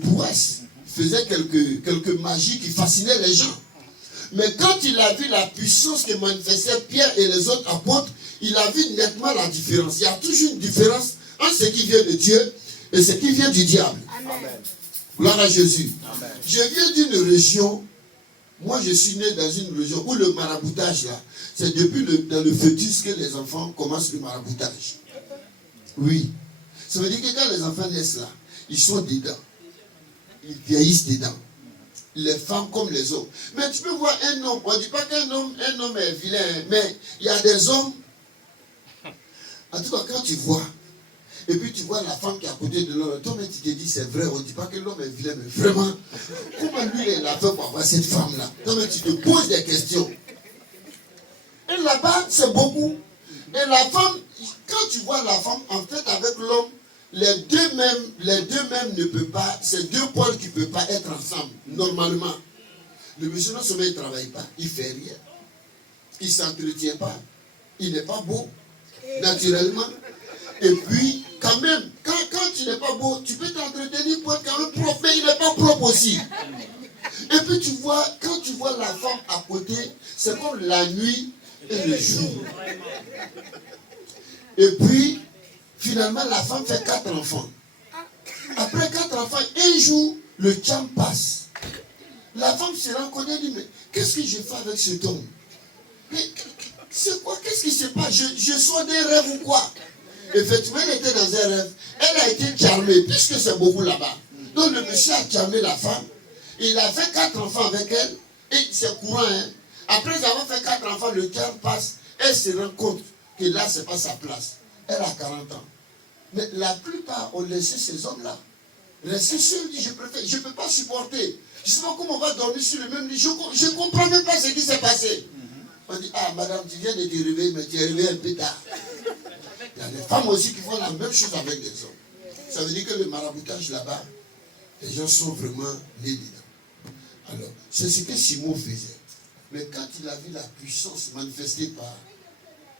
prouesses. Il faisait quelques magies qui fascinaient les gens. Mais quand il a vu la puissance que manifestaient Pierre et les autres apôtres, il a vu nettement la différence. Il y a toujours une différence entre ce qui vient de Dieu et ce qui vient du diable. Amen. Gloire à Jésus. Amen. Je viens d'une région. Moi, je suis né dans une région où le maraboutage, là, c'est depuis dans le fœtus que les enfants commencent le maraboutage. Oui. Ça veut dire que quand les enfants naissent là, ils sont dedans. Ils vieillissent dedans. Les femmes comme les hommes. Mais tu peux voir un homme, on ne dit pas qu'un homme est vilain, mais il y a des hommes. En tout cas, quand tu vois, et puis tu vois la femme qui est à côté de l'homme, toi-même tu te dis c'est vrai, on ne dit pas que l'homme est vilain, mais vraiment, comment lui il a fait pour avoir cette femme-là? Toi-même tu te poses des questions. Et là-bas, c'est beaucoup. Et la femme, quand tu vois la femme, en fait, avec l'homme, les deux mêmes ne peuvent pas, c'est deux pôles qui ne peuvent pas être ensemble, normalement. Le monsieur non seulement il ne travaille pas, il ne fait rien. Il ne s'entretient pas. Il n'est pas beau, naturellement. Et puis, quand quand même, quand tu n'es pas beau, tu peux t'entretenir pour être quand même propre, mais il n'est pas propre aussi. Et puis tu vois, quand tu vois la femme à côté, c'est comme la nuit et le jour. Et puis, finalement, la femme fait 4 enfants. Après 4 enfants, un jour, le temps passe. La femme se rend compte et dit, mais qu'est-ce que je fais avec cet homme? Mais c'est quoi? Qu'est-ce qui se passe? Je sors d'un rêve ou quoi? Effectivement, elle était dans un rêve. Elle a été charmée, puisque c'est beaucoup là-bas. Donc le monsieur a charmé la femme. Il a fait 4 enfants avec elle. Et c'est courant, hein. Après avoir fait 4 enfants, le temps passe. Elle se rend compte que là, ce n'est pas sa place. Elle a 40 ans. Mais la plupart ont laissé ces hommes-là. Rester seul, dit, je ne peux pas supporter. Je ne sais pas comment on va dormir sur le même lit. Je ne comprends même pas ce qui s'est passé. On dit, ah madame, tu viens de te réveiller, mais tu es réveillé un peu tard. Il y a des femmes aussi qui font la même chose avec des hommes. Ça veut dire que le maraboutage là-bas, les gens sont vraiment nés dedans. Alors, c'est ce que Simon faisait. Mais quand il a vu la puissance manifestée par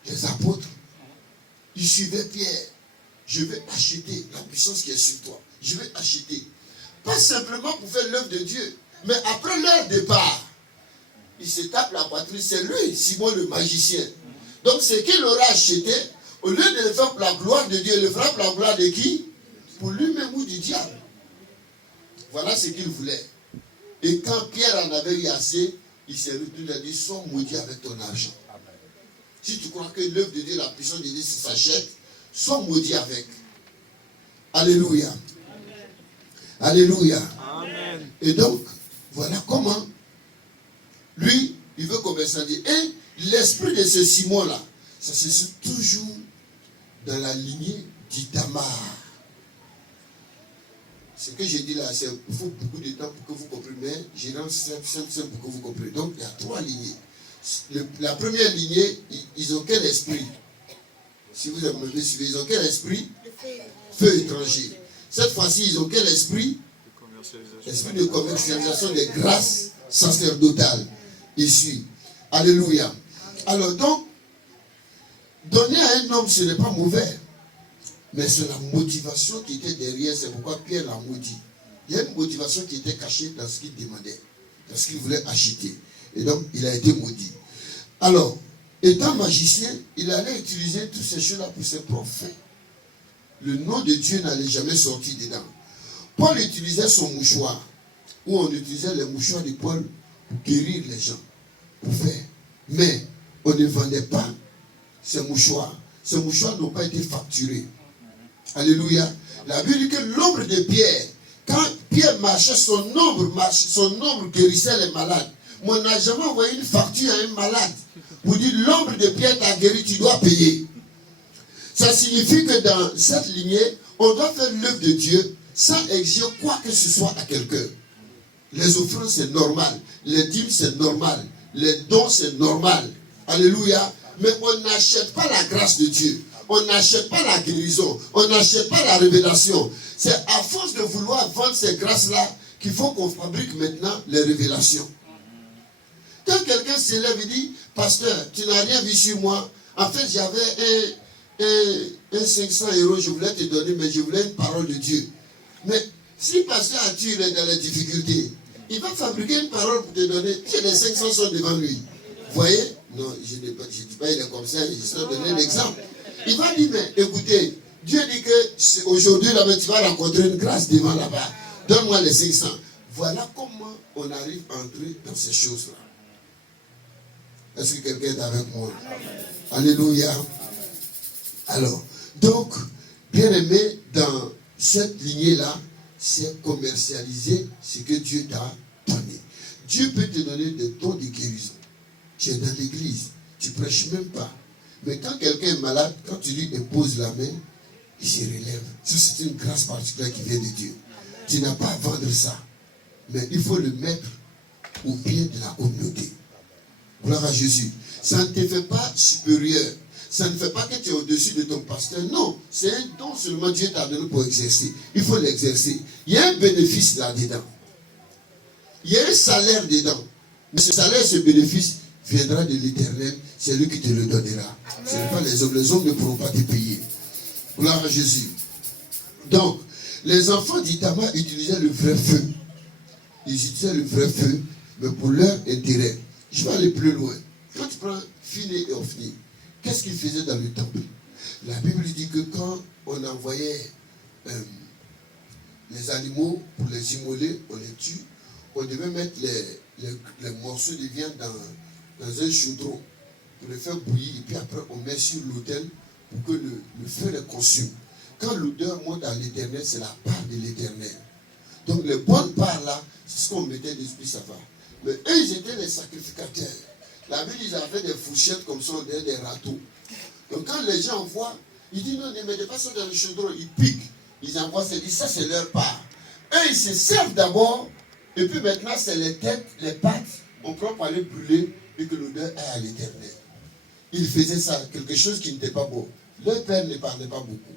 les apôtres, il suivait Pierre. Je vais acheter la puissance qui est sur toi. Je vais acheter. Pas simplement pour faire l'œuvre de Dieu, mais après leur départ, il se tape la poitrine. C'est lui, Simon le magicien. Donc ce qu'il aura acheté, au lieu de le faire pour la gloire de Dieu, il le fera pour la gloire de qui? Pour lui-même ou du diable. Voilà ce qu'il voulait. Et quand Pierre en avait eu assez, il s'est retourné et a dit, sois maudit avec ton argent. Si tu crois que l'œuvre de Dieu, la puissance de Dieu s'achète, sois maudit avec. Alléluia. Amen. Alléluia. Amen. Et donc, voilà comment lui, il veut commercialiser. Et l'esprit de ce Simon-là, ça se situe toujours dans la lignée d'Ithamar. Ce que j'ai dit là, il faut beaucoup de temps pour que vous compreniez, mais j'ai rendu simple pour que vous compreniez. Donc, il y a 3 lignées. La première lignée, ils ont quel esprit? Si vous me suivez, ils ont quel esprit? Feu étranger. Cette fois-ci, ils ont quel esprit? Esprit de commercialisation des grâces sacerdotales. Ici. Alléluia. Alors donc, donner à un homme, ce n'est pas mauvais. Mais c'est la motivation qui était derrière. C'est pourquoi Pierre l'a maudit. Il y a une motivation qui était cachée dans ce qu'il demandait. Dans ce qu'il voulait acheter. Et donc, il a été maudit. Alors, étant magicien, il allait utiliser toutes ces choses-là pour ses prophètes. Le nom de Dieu n'allait jamais sortir dedans. Paul utilisait son mouchoir, où on utilisait les mouchoirs de Paul pour guérir les gens, pour faire. Mais on ne vendait pas ces mouchoirs. Ces mouchoirs n'ont pas été facturés. Alléluia. La Bible dit que l'ombre de Pierre, quand Pierre marchait, son ombre guérissait les malades. Mais on n'a jamais envoyé une facture à un malade pour dire l'ombre de Pierre t'a guéri, tu dois payer. Ça signifie que dans cette lignée, on doit faire l'œuvre de Dieu sans exiger quoi que ce soit à quelqu'un. Les offrandes, c'est normal. Les dîmes, c'est normal. Les dons, c'est normal. Alléluia. Mais on n'achète pas la grâce de Dieu. On n'achète pas la guérison. On n'achète pas la révélation. C'est à force de vouloir vendre ces grâces-là qu'il faut qu'on fabrique maintenant les révélations. Quand quelqu'un s'élève et dit, pasteur, tu n'as rien vu sur moi. En fait, j'avais un 500 €, je voulais te donner, mais je voulais une parole de Dieu. Mais si pasteur Arthur est dans les difficultés, il va fabriquer une parole pour te donner. Que les 500 sont devant lui. Vous voyez? Non, je ne dis pas, il est comme ça, je vais donner un exemple. Il va dire, mais écoutez, Dieu dit que aujourd'hui, là, tu vas rencontrer une grâce devant là-bas. Donne-moi les 500. Voilà comment on arrive à entrer dans ces choses-là. Est-ce que quelqu'un est avec moi? Alléluia. Alors, donc, bien aimé, dans cette lignée-là, c'est commercialiser ce que Dieu t'a donné. Dieu peut te donner des dons de guérison. Tu es dans l'église, tu ne prêches même pas. Mais quand quelqu'un est malade, quand tu lui imposes la main, il se relève. Ça, c'est une grâce particulière qui vient de Dieu. Tu n'as pas à vendre ça. Mais il faut le mettre au pied de la communauté. Gloire à Jésus. Ça ne te fait pas supérieur. Ça ne fait pas que tu es au-dessus de ton pasteur. Non, c'est un don seulement Dieu t'a donné pour exercer. Il faut l'exercer. Il y a un bénéfice là-dedans. Il y a un salaire dedans. Mais ce salaire, ce bénéfice viendra de l'Éternel. C'est lui qui te le donnera. Ce n'est pas les hommes. Les hommes ne pourront pas te payer. Gloire à Jésus. Donc, les enfants d'Itama utilisaient le vrai feu. Ils utilisaient le vrai feu, mais pour leur intérêt. Je vais aller plus loin. Quand tu prends Phiné et Ophni, qu'est-ce qu'ils faisaient dans le temple? La Bible dit que quand on envoyait les animaux pour les immoler, on les tue, on devait mettre les morceaux de viande dans un chaudron pour les faire bouillir, et puis après on met sur l'autel pour que le feu les consume. Quand l'odeur monte à l'Éternel, c'est la part de l'Éternel. Donc les bonnes parts là, c'est ce qu'on mettait l'esprit savant. Mais eux, ils étaient les sacrificateurs. La Bible, ils avaient des fourchettes comme ça, des râteaux. Donc quand les gens voient, ils disent non, ne mettez pas ça dans le chaudron, ils piquent. Ils envoient, ils disent ça c'est leur part. Eux, ils se servent d'abord, et puis maintenant c'est les têtes, les pattes, on prend pour aller brûler, et que l'odeur est à l'Éternel. Ils faisaient ça, quelque chose qui n'était pas bon. Leur père ne parlait pas beaucoup.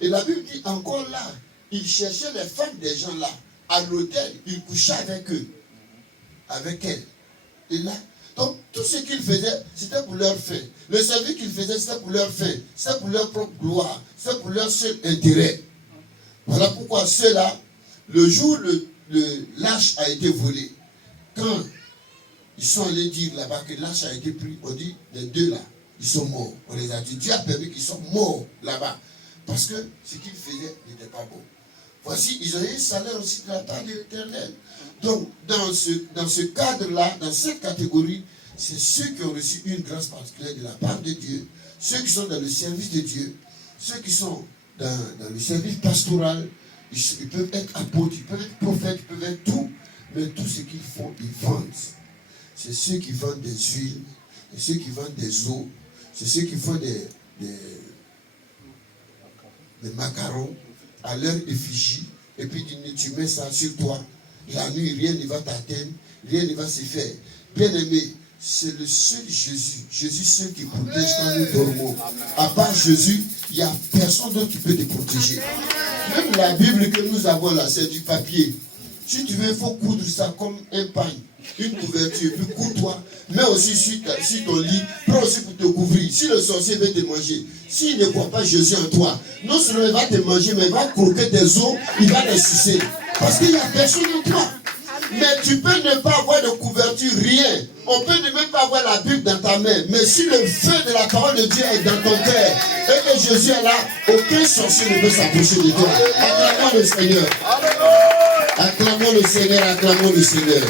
Et la Bible dit encore là, ils cherchaient les femmes des gens là, à l'hôtel, ils couchaient avec eux, avec elles. Et là, donc tout ce qu'ils faisaient, c'était pour leur fin. Le service qu'ils faisaient, c'était pour leur fin. C'était pour leur propre gloire. C'était pour leur seul intérêt. Voilà pourquoi ceux-là, le jour où l'arche a été volé, quand ils sont allés dire là-bas que l'arche a été pris, on dit, les deux là, ils sont morts. On les a dit, Dieu a permis qu'ils soient morts là-bas. Parce que ce qu'ils faisaient n'était pas bon. Voici, ils ont eu un salaire aussi de la part de l'Éternel. Donc, dans ce cadre-là, dans cette catégorie, c'est ceux qui ont reçu une grâce particulière de la part de Dieu, ceux qui sont dans le service de Dieu, ceux qui sont dans le service pastoral, ils peuvent être apôtres, ils peuvent être prophètes, ils peuvent être tout, mais tout ce qu'ils font, ils vendent. C'est ceux qui vendent des huiles, c'est ceux qui vendent des eaux, c'est ceux qui font des macarons à leur effigie, et puis tu mets ça sur toi. La nuit, rien ne va t'atteindre, rien ne va se faire. Bien aimé, c'est le seul Jésus. Jésus seul qui protège quand nous dormons. À part Jésus, il n'y a personne d'autre qui peut te protéger. Même la Bible que nous avons là, c'est du papier. Si tu veux, il faut coudre ça comme un pagne, une couverture, puis coudre-toi. Mets aussi sur ton lit, prends aussi pour te couvrir. Si le sorcier veut te manger, s'il ne croit pas Jésus en toi, non seulement il va te manger, mais il va croquer tes os, il va les sucer. Parce qu'il n'y a personne en toi. Mais tu peux ne pas avoir de couverture, rien. On peut ne même pas avoir la Bible dans ta main. Mais si le feu de la parole de Dieu est dans ton cœur et que Jésus est là, aucun sorcier ne peut s'approcher de toi. Acclamons le Seigneur. Acclamons le Seigneur, acclamons le Seigneur.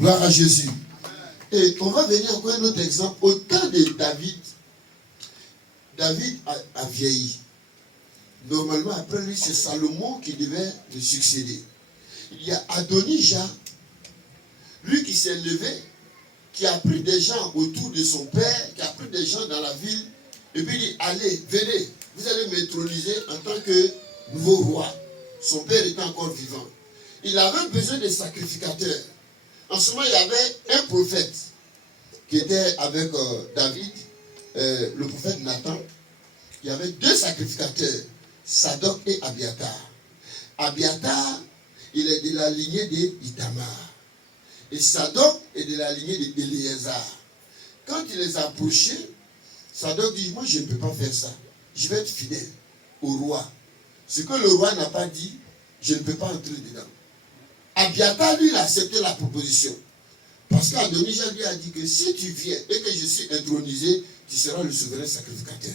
Gloire à Jésus. Et on va venir encore un autre exemple. Au temps de David, David a vieilli. Normalement, après lui, c'est Salomon qui devait le succéder. Il y a Adonijah, lui qui s'est levé, qui a pris des gens autour de son père, qui a pris des gens dans la ville, et puis il dit, allez, venez, vous allez m'introniser en tant que nouveau roi. Son père était encore vivant. Il avait besoin de sacrificateurs. En ce moment, il y avait un prophète qui était avec David, le prophète Nathan. Il y avait deux sacrificateurs, Sadok et Abiatar. Abiatar, il est de la lignée d'Itamar. Et Sadok est de la lignée d'Éléazar. Quand il les a approchés, Sadok dit, moi je ne peux pas faire ça. Je vais être fidèle au roi. Ce que le roi n'a pas dit, je ne peux pas entrer dedans. Abiatar, lui, il a accepté la proposition. Parce qu'Adonijah lui a dit que si tu viens et que je suis intronisé, tu seras le souverain sacrificateur.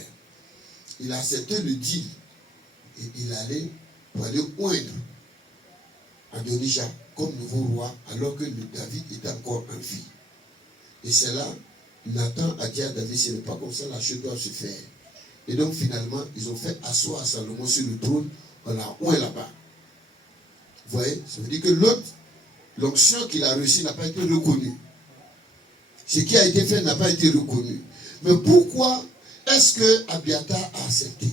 Il a accepté le deal. Et il allait pour aller oindre Adonijah comme nouveau roi alors que David était encore en vie. Et c'est là, Nathan a dit à David, ce n'est pas comme ça, la chose doit se faire. Et donc finalement, ils ont fait asseoir Salomon sur le trône, on l'a oint là-bas. Vous voyez, ça veut dire que l'autre, l'onction qu'il a reçue n'a pas été reconnue. Ce qui a été fait n'a pas été reconnu. Mais pourquoi est-ce que Abiatar a accepté?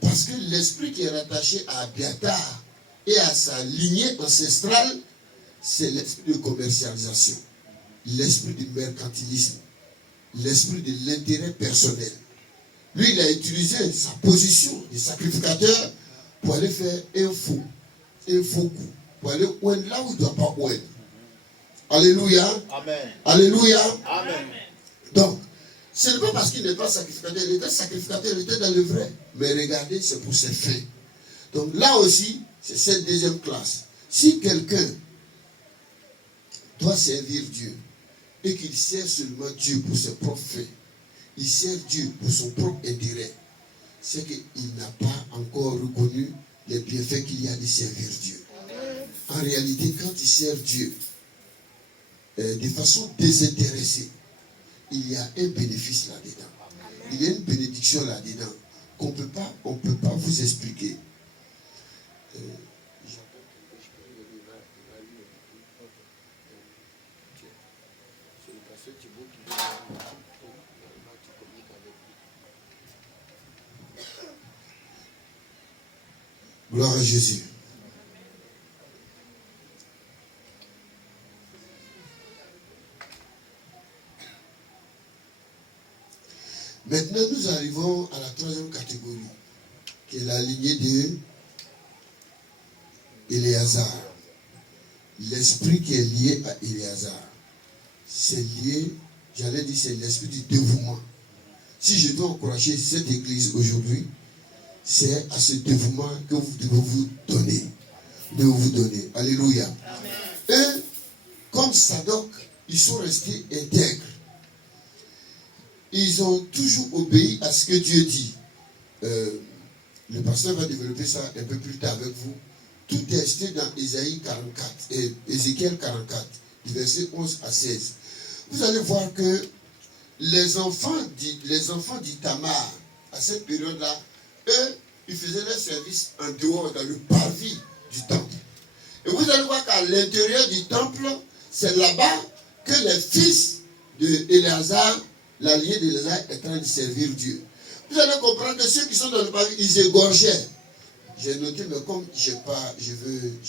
Parce que l'esprit qui est rattaché à Abiatar et à sa lignée ancestrale, c'est l'esprit de commercialisation, l'esprit du mercantilisme, l'esprit de l'intérêt personnel. Lui, il a utilisé sa position de sacrificateur pour aller faire un faux coup, pour aller oindre là où il ne doit pas oindre. Alléluia. Amen. Alléluia. Amen. Donc, Ce n'est pas parce qu'il n'est pas sacrificateur, il était sacrificateur, il était dans le vrai. Mais regardez, c'est pour ses fins. Donc là aussi, c'est cette deuxième classe. Si quelqu'un doit servir Dieu et qu'il sert seulement Dieu pour ses propres fins, il sert Dieu pour son propre intérêt, c'est qu'il n'a pas encore reconnu les bienfaits qu'il y a de servir Dieu. En réalité, quand il sert Dieu de façon désintéressée, il y a un bénéfice là-dedans. Il y a une bénédiction là-dedans qu'on ne peut pas vous expliquer. Gloire à Jésus. Maintenant, nous arrivons à la troisième catégorie, qui est la lignée de Éléazar. L'esprit qui est lié à Éléazar, c'est lié, j'allais dire, c'est l'esprit du dévouement. Si je dois encourager cette église aujourd'hui, c'est à ce dévouement que vous devez vous donner. Alléluia. Eux, comme Sadoc, ils sont restés intègres. Ils ont toujours obéi à ce que Dieu dit. Le pasteur va développer ça un peu plus tard avec vous. Tout est resté dans Ézéchiel 44, du verset 11 à 16. Vous allez voir que les enfants d'Ithamar, à cette période-là, eux, ils faisaient leur service en dehors, dans le parvis du temple. Et vous allez voir qu'à l'intérieur du temple, c'est là-bas que les fils d'Éléazar, la lignée d'Éléazar, est en train de servir Dieu. Vous allez comprendre que ceux qui sont dans le parvis, ils égorgeaient. J'ai noté, mais comme je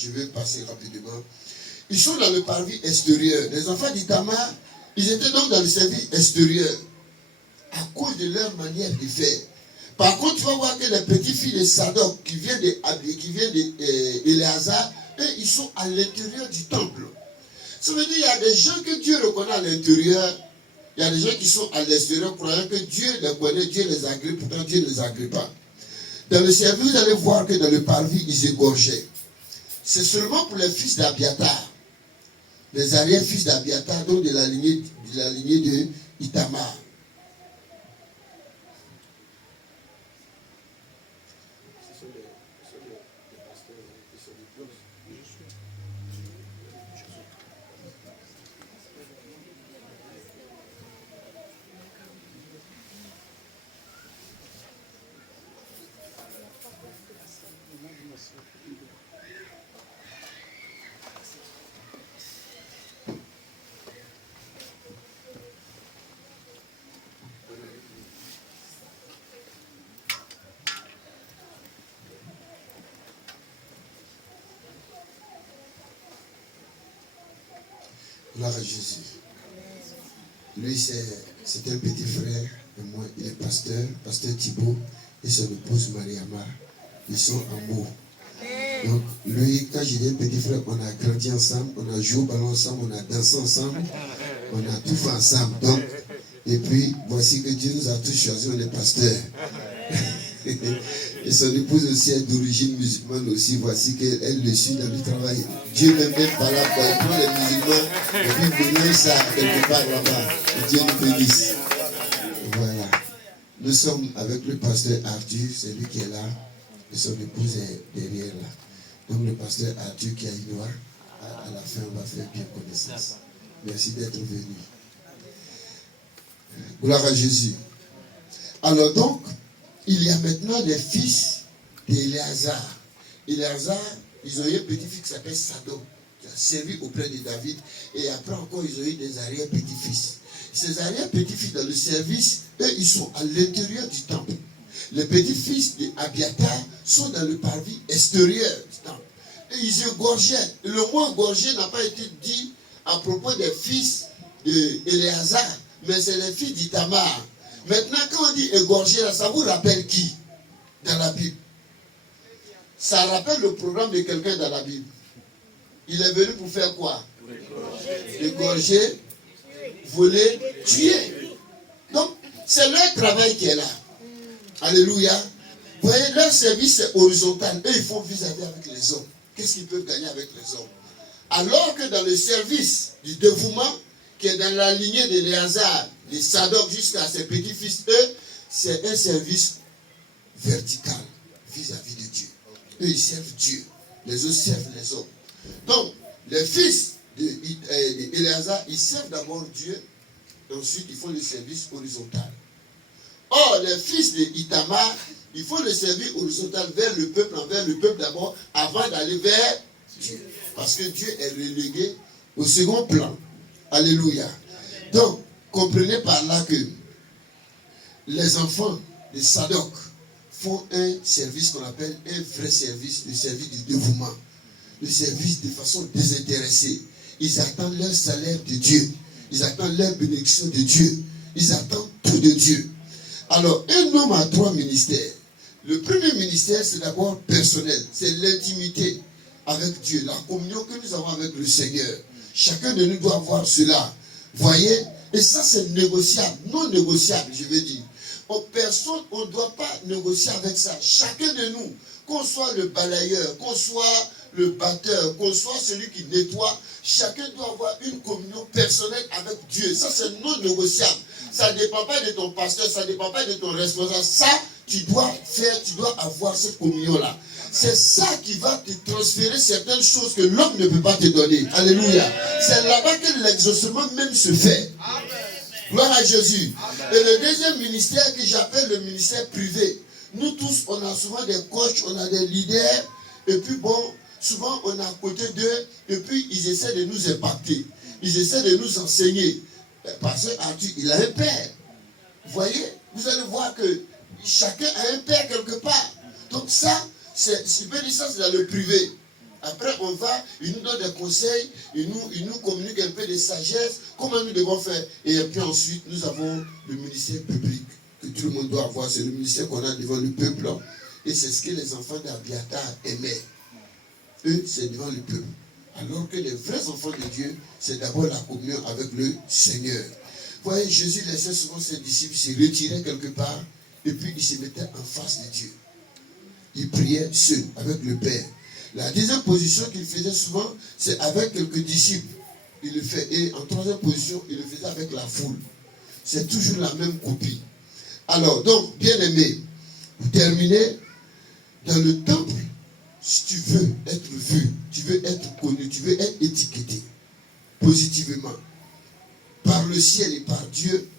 veux passer rapidement. Ils sont dans le parvis extérieur. Les enfants d'Ithamar, ils étaient donc dans le service extérieur à cause de leur manière de faire. Par contre, tu vas voir que les petits filles de Sadoc qui viennent d'Éléazar, eux, ils sont à l'intérieur du temple. Ça veut dire qu'il y a des gens que Dieu reconnaît à l'intérieur. Il y a des gens qui sont à l'extérieur croyant que Dieu les connaît, Dieu les agrée, pourtant Dieu ne les agrée pas. Dans le service, vous allez voir que dans le parvis, ils égorgeaient. C'est seulement pour les fils d'Abiatar, les arrière-fils d'Abiatar, donc de la lignée de Ithamar. Gloire à Jésus. Lui, c'est un petit frère. Et moi, il est pasteur Thibaut et son épouse Mariama. Ils sont amoureux. Donc, lui, quand j'ai dit un petit frère, on a grandi ensemble, on a joué au ballon ensemble, on a dansé ensemble, on a tout fait ensemble. Donc, et puis, voici que Dieu nous a tous choisis, on est pasteur. Et son épouse aussi est d'origine musulmane aussi. Voici qu'elle le suit dans le travail. Dieu même par là, quand il prend les musulmans et puis il mélange ça quelque part là-bas. Et Dieu nous bénisse. Voilà. Nous sommes avec le pasteur Arthur, c'est lui qui est là. Et son épouse est derrière là. Donc le pasteur Arthur qui a une noire, à la fin on va faire bien connaissance. Merci d'être venu. Gloire à Jésus. Alors donc, il y a maintenant les fils d'Éléazar. Éléazar, ils ont eu un petit fils qui s'appelle Sadoc, qui a servi auprès de David. Et après encore, ils ont eu des arrière-petits-fils. Ces arrière-petits-fils dans le service, eux, ils sont à l'intérieur du temple. Les petits-fils d'Abiatar sont dans le parvis extérieur du temple. Et ils égorgeaient. Le mot égorger n'a pas été dit à propos des fils d'Éléazar, mais c'est les fils d'Ithamar. Maintenant, quand on dit égorger, ça vous rappelle qui dans la Bible? Ça rappelle le programme de quelqu'un dans la Bible. Il est venu pour faire quoi? Égorger, voler, tuer. Donc, C'est leur travail qui est là. Alléluia. Vous voyez, leur service est horizontal. Eux, ils font vis-à-vis avec les hommes. Qu'est-ce qu'ils peuvent gagner avec les hommes? Alors que dans le service du dévouement, qui est dans la lignée de Léazar, de Sadok jusqu'à ses petits-fils, eux, c'est un service vertical vis-à-vis de Dieu. Eux, ils servent Dieu. Les autres servent les hommes. Donc, les fils d'Éléazar, ils servent d'abord Dieu. Ensuite, ils font le service horizontal. Or, les fils d'Itamar, il faut le servir horizontal vers le peuple, envers le peuple d'abord, avant d'aller vers Dieu. Parce que Dieu est relégué au second plan. Alléluia. Donc, comprenez par là que les enfants de Sadok font un service qu'on appelle un vrai service, le service du dévouement, le service de façon désintéressée. Ils attendent leur salaire de Dieu, ils attendent leur bénédiction de Dieu, ils attendent tout de Dieu. Alors, un homme a 3 ministères. Le premier ministère, c'est d'abord personnel, c'est l'intimité avec Dieu, la communion que nous avons avec le Seigneur. Chacun de nous doit avoir cela. Voyez? Et ça, c'est négociable, non négociable, je veux dire. Personne, on ne doit pas négocier avec ça. Chacun de nous, qu'on soit le balayeur, qu'on soit le batteur, qu'on soit celui qui nettoie, chacun doit avoir une communion personnelle avec Dieu. Ça, c'est non négociable. Ça ne dépend pas de ton pasteur, ça ne dépend pas de ton responsable. Ça, tu dois faire, tu dois avoir cette communion-là. C'est ça qui va te transférer certaines choses que l'homme ne peut pas te donner. Alléluia. C'est là-bas que l'exaucement même se fait. Gloire à Jésus. Et le deuxième ministère que j'appelle le ministère privé. Nous tous, on a souvent des coachs, on a des leaders. Et puis bon, souvent on est à côté d'eux. Et puis ils essaient de nous impacter. Ils essaient de nous enseigner. Parce qu'Arthur, il a un père. Vous voyez, vous allez voir que chacun a un père quelque part. Donc ça, c'est dans le privé. Après, on va, il nous donne des conseils, il nous communique un peu de sagesse, comment nous devons faire. Et puis ensuite, nous avons le ministère public, que tout le monde doit avoir. C'est le ministère qu'on a devant le peuple. Et c'est ce que les enfants d'Abiatar aimaient. Eux, c'est devant le peuple. Alors que les vrais enfants de Dieu, c'est d'abord la communion avec le Seigneur. Vous voyez, Jésus laissait souvent ses disciples se retirer quelque part, et puis il se mettait en face de Dieu. Il priait seul, avec le Père. La deuxième position qu'il faisait souvent, c'est avec quelques disciples. Il le fait. Et en troisième position, il le faisait avec la foule. C'est toujours la même copie. Alors, donc, bien aimé, vous terminez dans le temple. Si tu veux être vu, tu veux être connu, tu veux être étiqueté positivement par le ciel et par Dieu,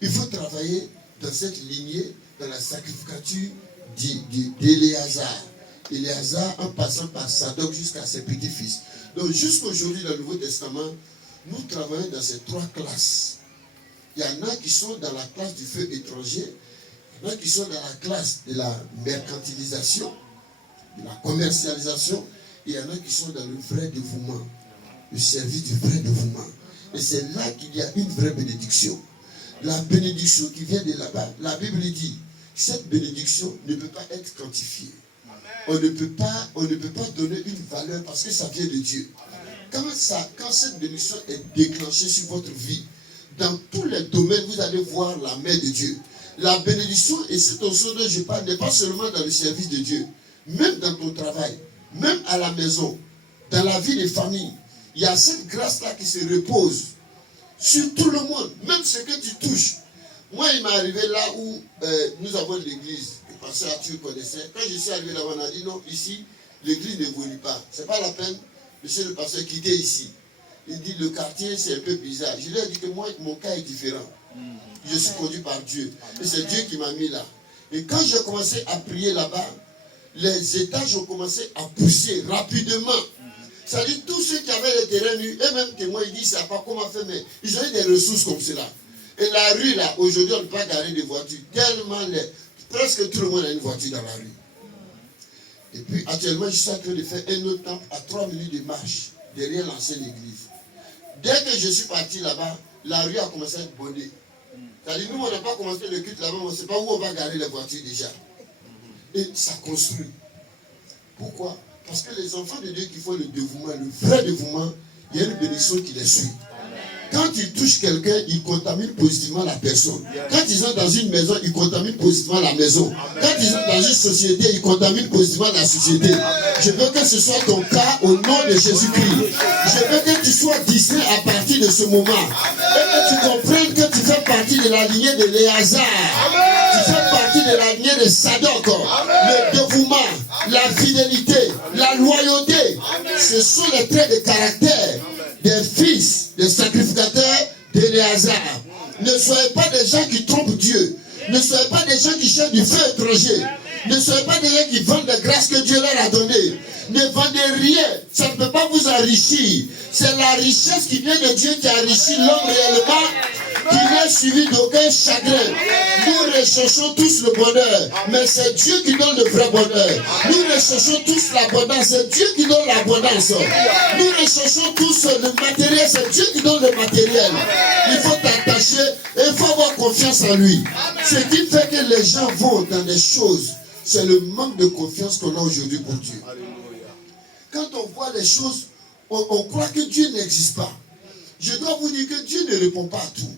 il faut travailler dans cette lignée, dans la sacrificature d'Éléazar. Éléazar en passant par Sadok jusqu'à ses petits-fils. Donc jusqu'aujourd'hui dans le Nouveau Testament, nous travaillons dans ces 3 classes. Il y en a qui sont dans la classe du feu étranger, il y en a qui sont dans la classe de la mercantilisation, de la commercialisation, et il y en a qui sont dans le vrai dévouement, le service du vrai dévouement. Et c'est là qu'il y a une vraie bénédiction. La bénédiction qui vient de là-bas, la Bible dit, cette bénédiction ne peut pas être quantifiée. On ne peut pas donner une valeur parce que ça vient de Dieu. Quand cette bénédiction est déclenchée sur votre vie, dans tous les domaines, vous allez voir la main de Dieu. La bénédiction et cette onction dont je parle n'est pas seulement dans le service de Dieu, même dans ton travail, même à la maison, dans la vie des familles. Il y a cette grâce-là qui se repose sur tout le monde, même ce que tu touches. Moi, il m'est arrivé là où nous avons l'église, que le pasteur Arthur connaissait. Quand je suis arrivé là-bas, on a dit non, ici, l'église n'évolue pas. Ce n'est pas la peine, monsieur le pasteur, quitter ici. Il dit le quartier, c'est un peu bizarre. Je lui ai dit que moi, mon cas est différent. Je suis conduit par Dieu. Et c'est Dieu qui m'a mis là. Et quand j'ai commencé à prier là-bas, les étages ont commencé à pousser rapidement. C'est-à-dire tous ceux qui avaient les terrains nus, eux-mêmes témoins, ils disent, ça n'a pas comment faire, mais ils ont eu des ressources comme cela. Et la rue là, aujourd'hui, on ne peut pas garer des voitures. Tellement presque tout le monde a une voiture dans la rue. Et puis actuellement, je suis en train de faire un autre temple à 3 minutes de marche, derrière l'ancienne église. Dès que je suis parti là-bas, la rue a commencé à être bondée. C'est-à-dire, nous, on n'a pas commencé le culte là-bas, on ne sait pas où on va garer les voitures déjà. Et ça construit. Pourquoi? Parce que les enfants de Dieu qui font le dévouement, le vrai dévouement, il y a une bénédiction qui les suit. Quand ils touchent quelqu'un, ils contaminent positivement la personne. Quand ils sont dans une maison, ils contaminent positivement la maison. Quand ils sont dans une société, ils contaminent positivement la société. Je veux que ce soit ton cas au nom de Jésus-Christ. Je veux que tu sois distinct à partir de ce moment. Et que tu comprennes que tu fais partie de la lignée de Léazar. Tu fais partie de la lignée de Sadok. Le dévouement, la fidélité, la loyauté. Ce sont les traits de caractère des fils, des sacrificateurs d'Éléazar. Ne soyez pas des gens qui trompent Dieu. Ne soyez pas des gens qui cherchent du feu étranger. Ne soyez pas des gens qui vendent des grâces que Dieu leur a données. Ne vendez rien. Ça ne peut pas vous enrichir. C'est la richesse qui vient de Dieu qui enrichit l'homme réellement, qui n'est suivi d'aucun chagrin. Nous recherchons tous le bonheur, mais c'est Dieu qui donne le vrai bonheur. Nous recherchons tous l'abondance, c'est Dieu qui donne l'abondance. Nous recherchons tous le matériel, c'est Dieu qui donne le matériel. Il faut t'attacher et il faut avoir confiance en lui. Ce qui fait que les gens vont dans des choses, c'est le manque de confiance qu'on a aujourd'hui pour Dieu. Quand on voit les choses, on croit que Dieu n'existe pas. Je dois vous dire que Dieu ne répond pas à tout.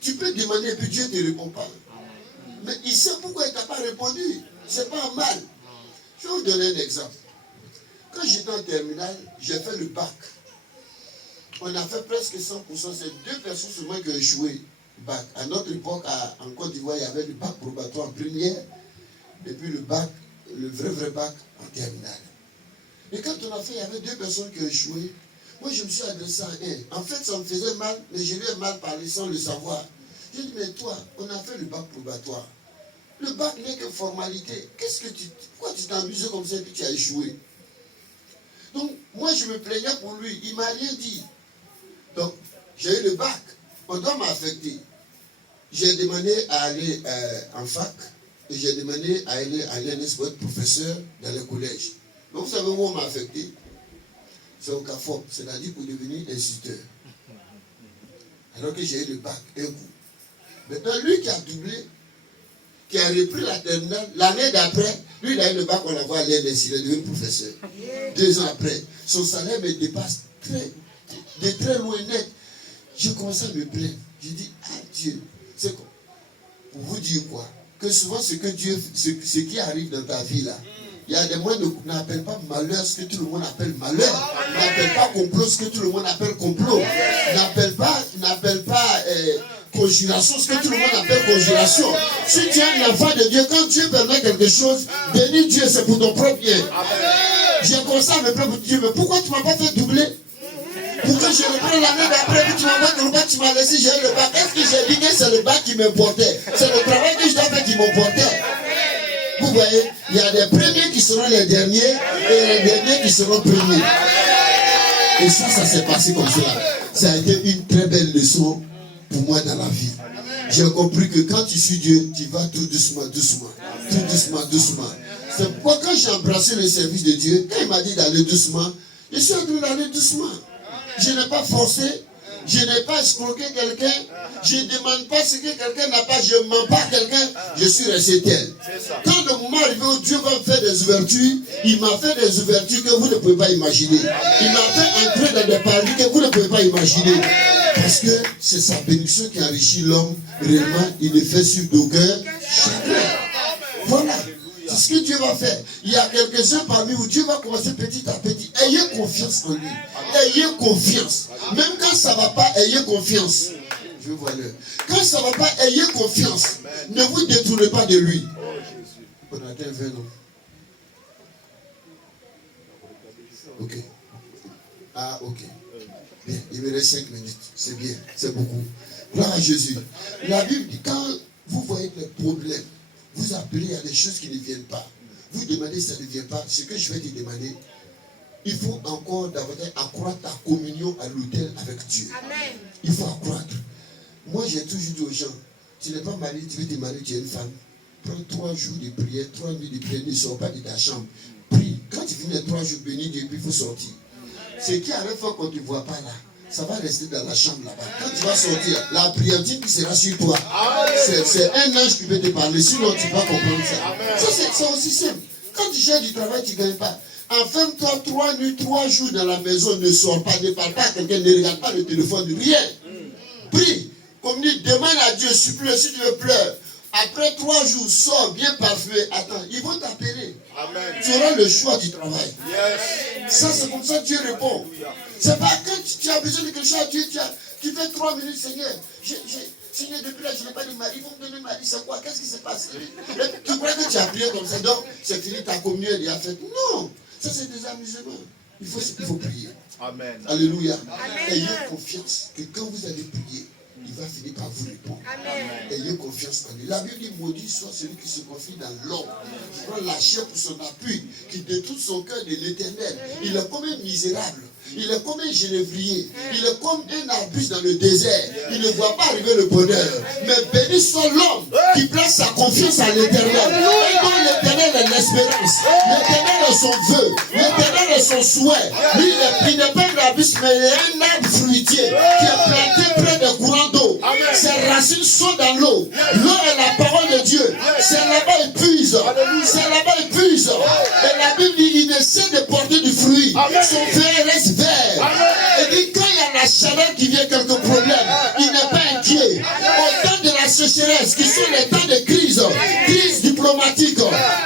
Tu peux demander et puis Dieu ne te répond pas. Mais il sait pourquoi il ne t'a pas répondu. Ce n'est pas un mal. Je vais vous donner un exemple. Quand j'étais en terminale, j'ai fait le bac. On a fait presque 100%. C'est 2 personnes seulement qui ont échoué le bac. À notre époque, en Côte d'Ivoire, il y avait le bac probatoire en première. Et puis le bac, le vrai bac en terminale. Et quand on a fait, il y avait 2 personnes qui ont échoué. Moi, je me suis adressé à un. En fait, ça me faisait mal, mais je lui ai mal parlé sans le savoir. J'ai dit, mais toi, on a fait le bac probatoire. Le bac n'est que formalité. Pourquoi tu t'es amusé comme ça et puis tu as échoué? Donc, moi, je me plaignais pour lui. Il ne m'a rien dit. Donc, j'ai eu le bac. On doit m'affecter. J'ai demandé à aller en fac et j'ai demandé à aller à l'ENS pour être professeur dans le collège. Donc, vous savez où on m'a affecté? C'est au CAFOP, c'est-à-dire pour devenir instituteur. Alors que j'ai eu le bac, un coup. Maintenant, lui qui a doublé, qui a repris la terminale, l'année d'après, lui il a eu le bac, on l'a vu à l'ENS, il est devenu professeur. 2 ans après, son salaire me dépasse de très loin net. J'ai commencé à me plaindre. J'ai dit, ah Dieu, c'est quoi? Pour vous dire quoi? Que souvent ce qui arrive dans ta vie là, il y a des moyens n'appellent pas malheur ce que tout le monde appelle malheur. N'appelle pas complot ce que tout le monde appelle complot. N'appelle pas conjuration ce que tout le monde appelle conjuration. Si tu es un enfant de Dieu, quand Dieu permet quelque chose, bénis Dieu, c'est pour ton propre bien. J'ai commencé à me plaindre pour Dieu, mais pourquoi tu ne m'as pas fait doubler? Pour que je reprenne l'année d'après, puis tu m'as fait le bac, tu m'as laissé gérer le bac. Est-ce que j'ai dit que c'est le bac qui m'importait? C'est le travail que je dois faire qui m'importait. Vous voyez, il y a des premiers qui seront les derniers et les derniers qui seront premiers. Et ça s'est passé comme cela. Ça a été une très belle leçon pour moi dans la vie. J'ai compris que quand tu suis Dieu, tu vas tout doucement. C'est pourquoi quand j'ai embrassé le service de Dieu, quand il m'a dit d'aller doucement, je suis en train d'aller doucement. Je n'ai pas forcé. Je n'ai pas escroqué quelqu'un. Je ne demande pas ce que quelqu'un n'a pas. Je ne mens pas quelqu'un. Je suis resté tel. Quand le moment arrivé où Dieu va me faire des ouvertures, il m'a fait des ouvertures que vous ne pouvez pas imaginer. Il m'a fait entrer dans des paradis que vous ne pouvez pas imaginer. Parce que c'est sa bénédiction qui enrichit l'homme. Réellement, il ne fait sur d'aucun chagrin. Voilà. C'est ce que Dieu va faire. Il y a quelques-uns parmi vous, Dieu va commencer petit à petit. Ayez confiance en lui. Ayez confiance. Même quand ça ne va pas, ayez confiance. Je vois le. Quand ça ne va pas, ayez confiance. Ne vous détournez pas de lui. On a atteint 20 ans. Ok. Ah, ok. Bien, il me reste 5 minutes. C'est bien, c'est beaucoup. Gloire à Jésus. La Bible dit, quand vous voyez des problèmes, vous appelez à des choses qui ne viennent pas. Vous demandez si ça ne vient pas. Ce que je vais te demander, il faut encore davantage accroître ta communion à l'autel avec Dieu. Amen. Il faut accroître. Moi, j'ai toujours dit aux gens, tu n'es pas marié, tu veux te marier, tu es une femme. Prends 3 jours de prière, 3 nuits de prière, ne sors pas de ta chambre. Prie. Quand tu finis les 3 jours bénis Dieu, puis il faut sortir. Ce qui arrive quand on ne te voit pas là, ça va rester dans la chambre là-bas. Quand tu vas sortir, la priantine qui sera sur toi, c'est un ange qui peut te parler, sinon tu vas comprendre ça. Ça, c'est aussi simple. Quand tu cherches du travail, tu ne gagnes pas. Enferme-toi 3 nuits, 3 jours dans la maison, ne sors pas, ne parle pas à quelqu'un, ne regarde pas le téléphone, rien. Prie, communique, demande à Dieu, supplie, si tu veux pleurer. Après 3 jours, sors bien parfumé. Attends, ils vont t'appeler. Tu auras le choix du travail. Ça, c'est comme ça que Dieu répond. C'est pas quand tu as besoin de quelque chose à Dieu, tu fais 3 minutes, Seigneur. Seigneur, depuis là, je n'ai pas de mari. Ils vont me donner mari. C'est quoi? Qu'est-ce qui se passe? Tu crois que tu as prié comme ça, donc c'est fini, ta communion, elle est faite. Non, ça c'est des amusements. Il faut prier. Amen. Alléluia. Ayez confiance que quand vous allez prier, il va finir par vous répondre. Ayez confiance en lui. La Bible dit, maudit soit celui qui se confie dans l'homme, qui prend la chair pour son appui, qui détourne son cœur de l'éternel. Il est comme un misérable. Il est comme un genévrier. Il est comme un arbuste dans le désert. Il ne voit pas arriver le bonheur. Mais béni soit l'homme qui place sa confiance à l'éternel. Et dont l'éternel est l'espérance. L'éternel est son vœu. L'éternel est son souhait. Lui, il n'est pas un arbuste, mais il est un arbre fruitier qui est planté près des courants d'eau. Ses racines sont dans l'eau. L'eau est la parole de Dieu. C'est là-bas il puise. C'est là-bas il puise. Et la Bible dit, il essaie de porter du fruit. Son feu reste vert. Et dit, quand il y a la chaleur qui vient, quelques problèmes, il n'est pas inquiet. Au temps de la sécheresse, qui sont les temps de crise, crise diplomatique,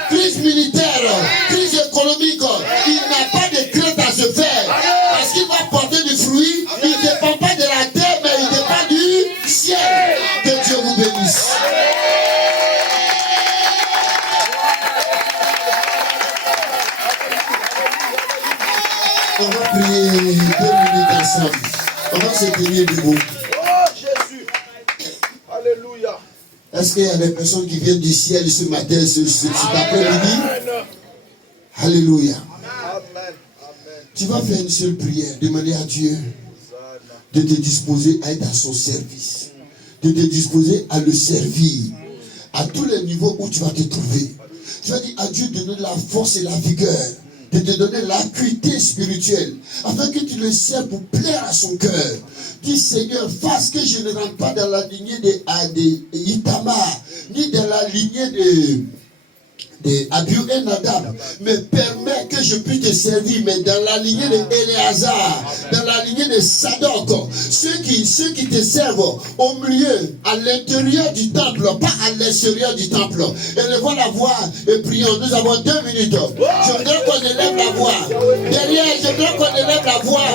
crise militaire, crise économique, il n'a pas de crainte à se faire. Parce qu'il va porter du fruit, il ne dépend pas de la terre, mais il dépend du ciel. Que Dieu vous bénisse. On va prier 2 minutes ensemble. On va se tenir debout. Oh Jésus. Alléluia. Est-ce qu'il y a des personnes qui viennent du ciel ce matin, cet après-midi? Alléluia. Amen. Tu vas faire une seule prière. Demander à Dieu de te disposer à être à son service. De te disposer à le servir. À tous les niveaux où tu vas te trouver. Tu vas dire à Dieu de donner la force et la vigueur. De te donner l'acuité spirituelle, afin que tu le sers pour plaire à son cœur. Dis Seigneur, fasse que je ne rentre pas dans la lignée de Itamar, ni dans la lignée de Abiu et Nadab, mais permets que je puisse te servir, mais dans la lignée de Éléazar, dans la lignée de Sadok, ceux qui te servent au milieu, à l'intérieur du temple, pas à l'extérieur du temple. Élevons la voix et prions. Nous avons 2 minutes. Je voudrais qu'on élève la voix. Derrière, je voudrais qu'on élève la voix.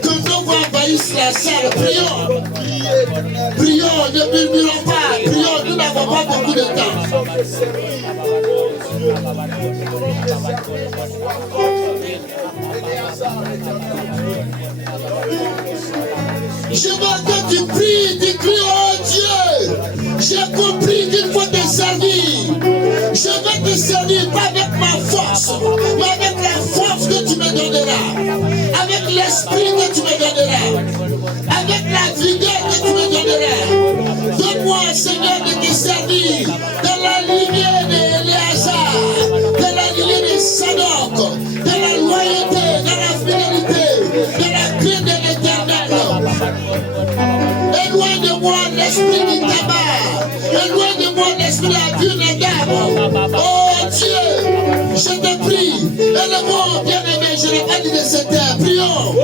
Que nos voix envahissent la salle. Prions. Prions, ne murmurons pas. Prions, nous n'avons pas beaucoup de temps. Je veux que tu pries, tu cries, oh Dieu, j'ai compris qu'il faut te servir. Je veux te servir pas avec ma force, mais avec la force que tu me donneras, avec l'esprit que tu me donneras, avec la vigueur que tu me donneras. Donne-moi, Seigneur, de te servir dans la lignée d'Éléazar, dans la lignée de Sadok, dans la loyauté, dans la fidélité, dans la crainte de l'Éternel. Éloigne-moi l'esprit d'Itamar, éloigne-moi l'esprit d'Abinadab. Oh Dieu, je te prie, élève-moi, bien-aimé, je n'ai pas dit de cette terre, prions.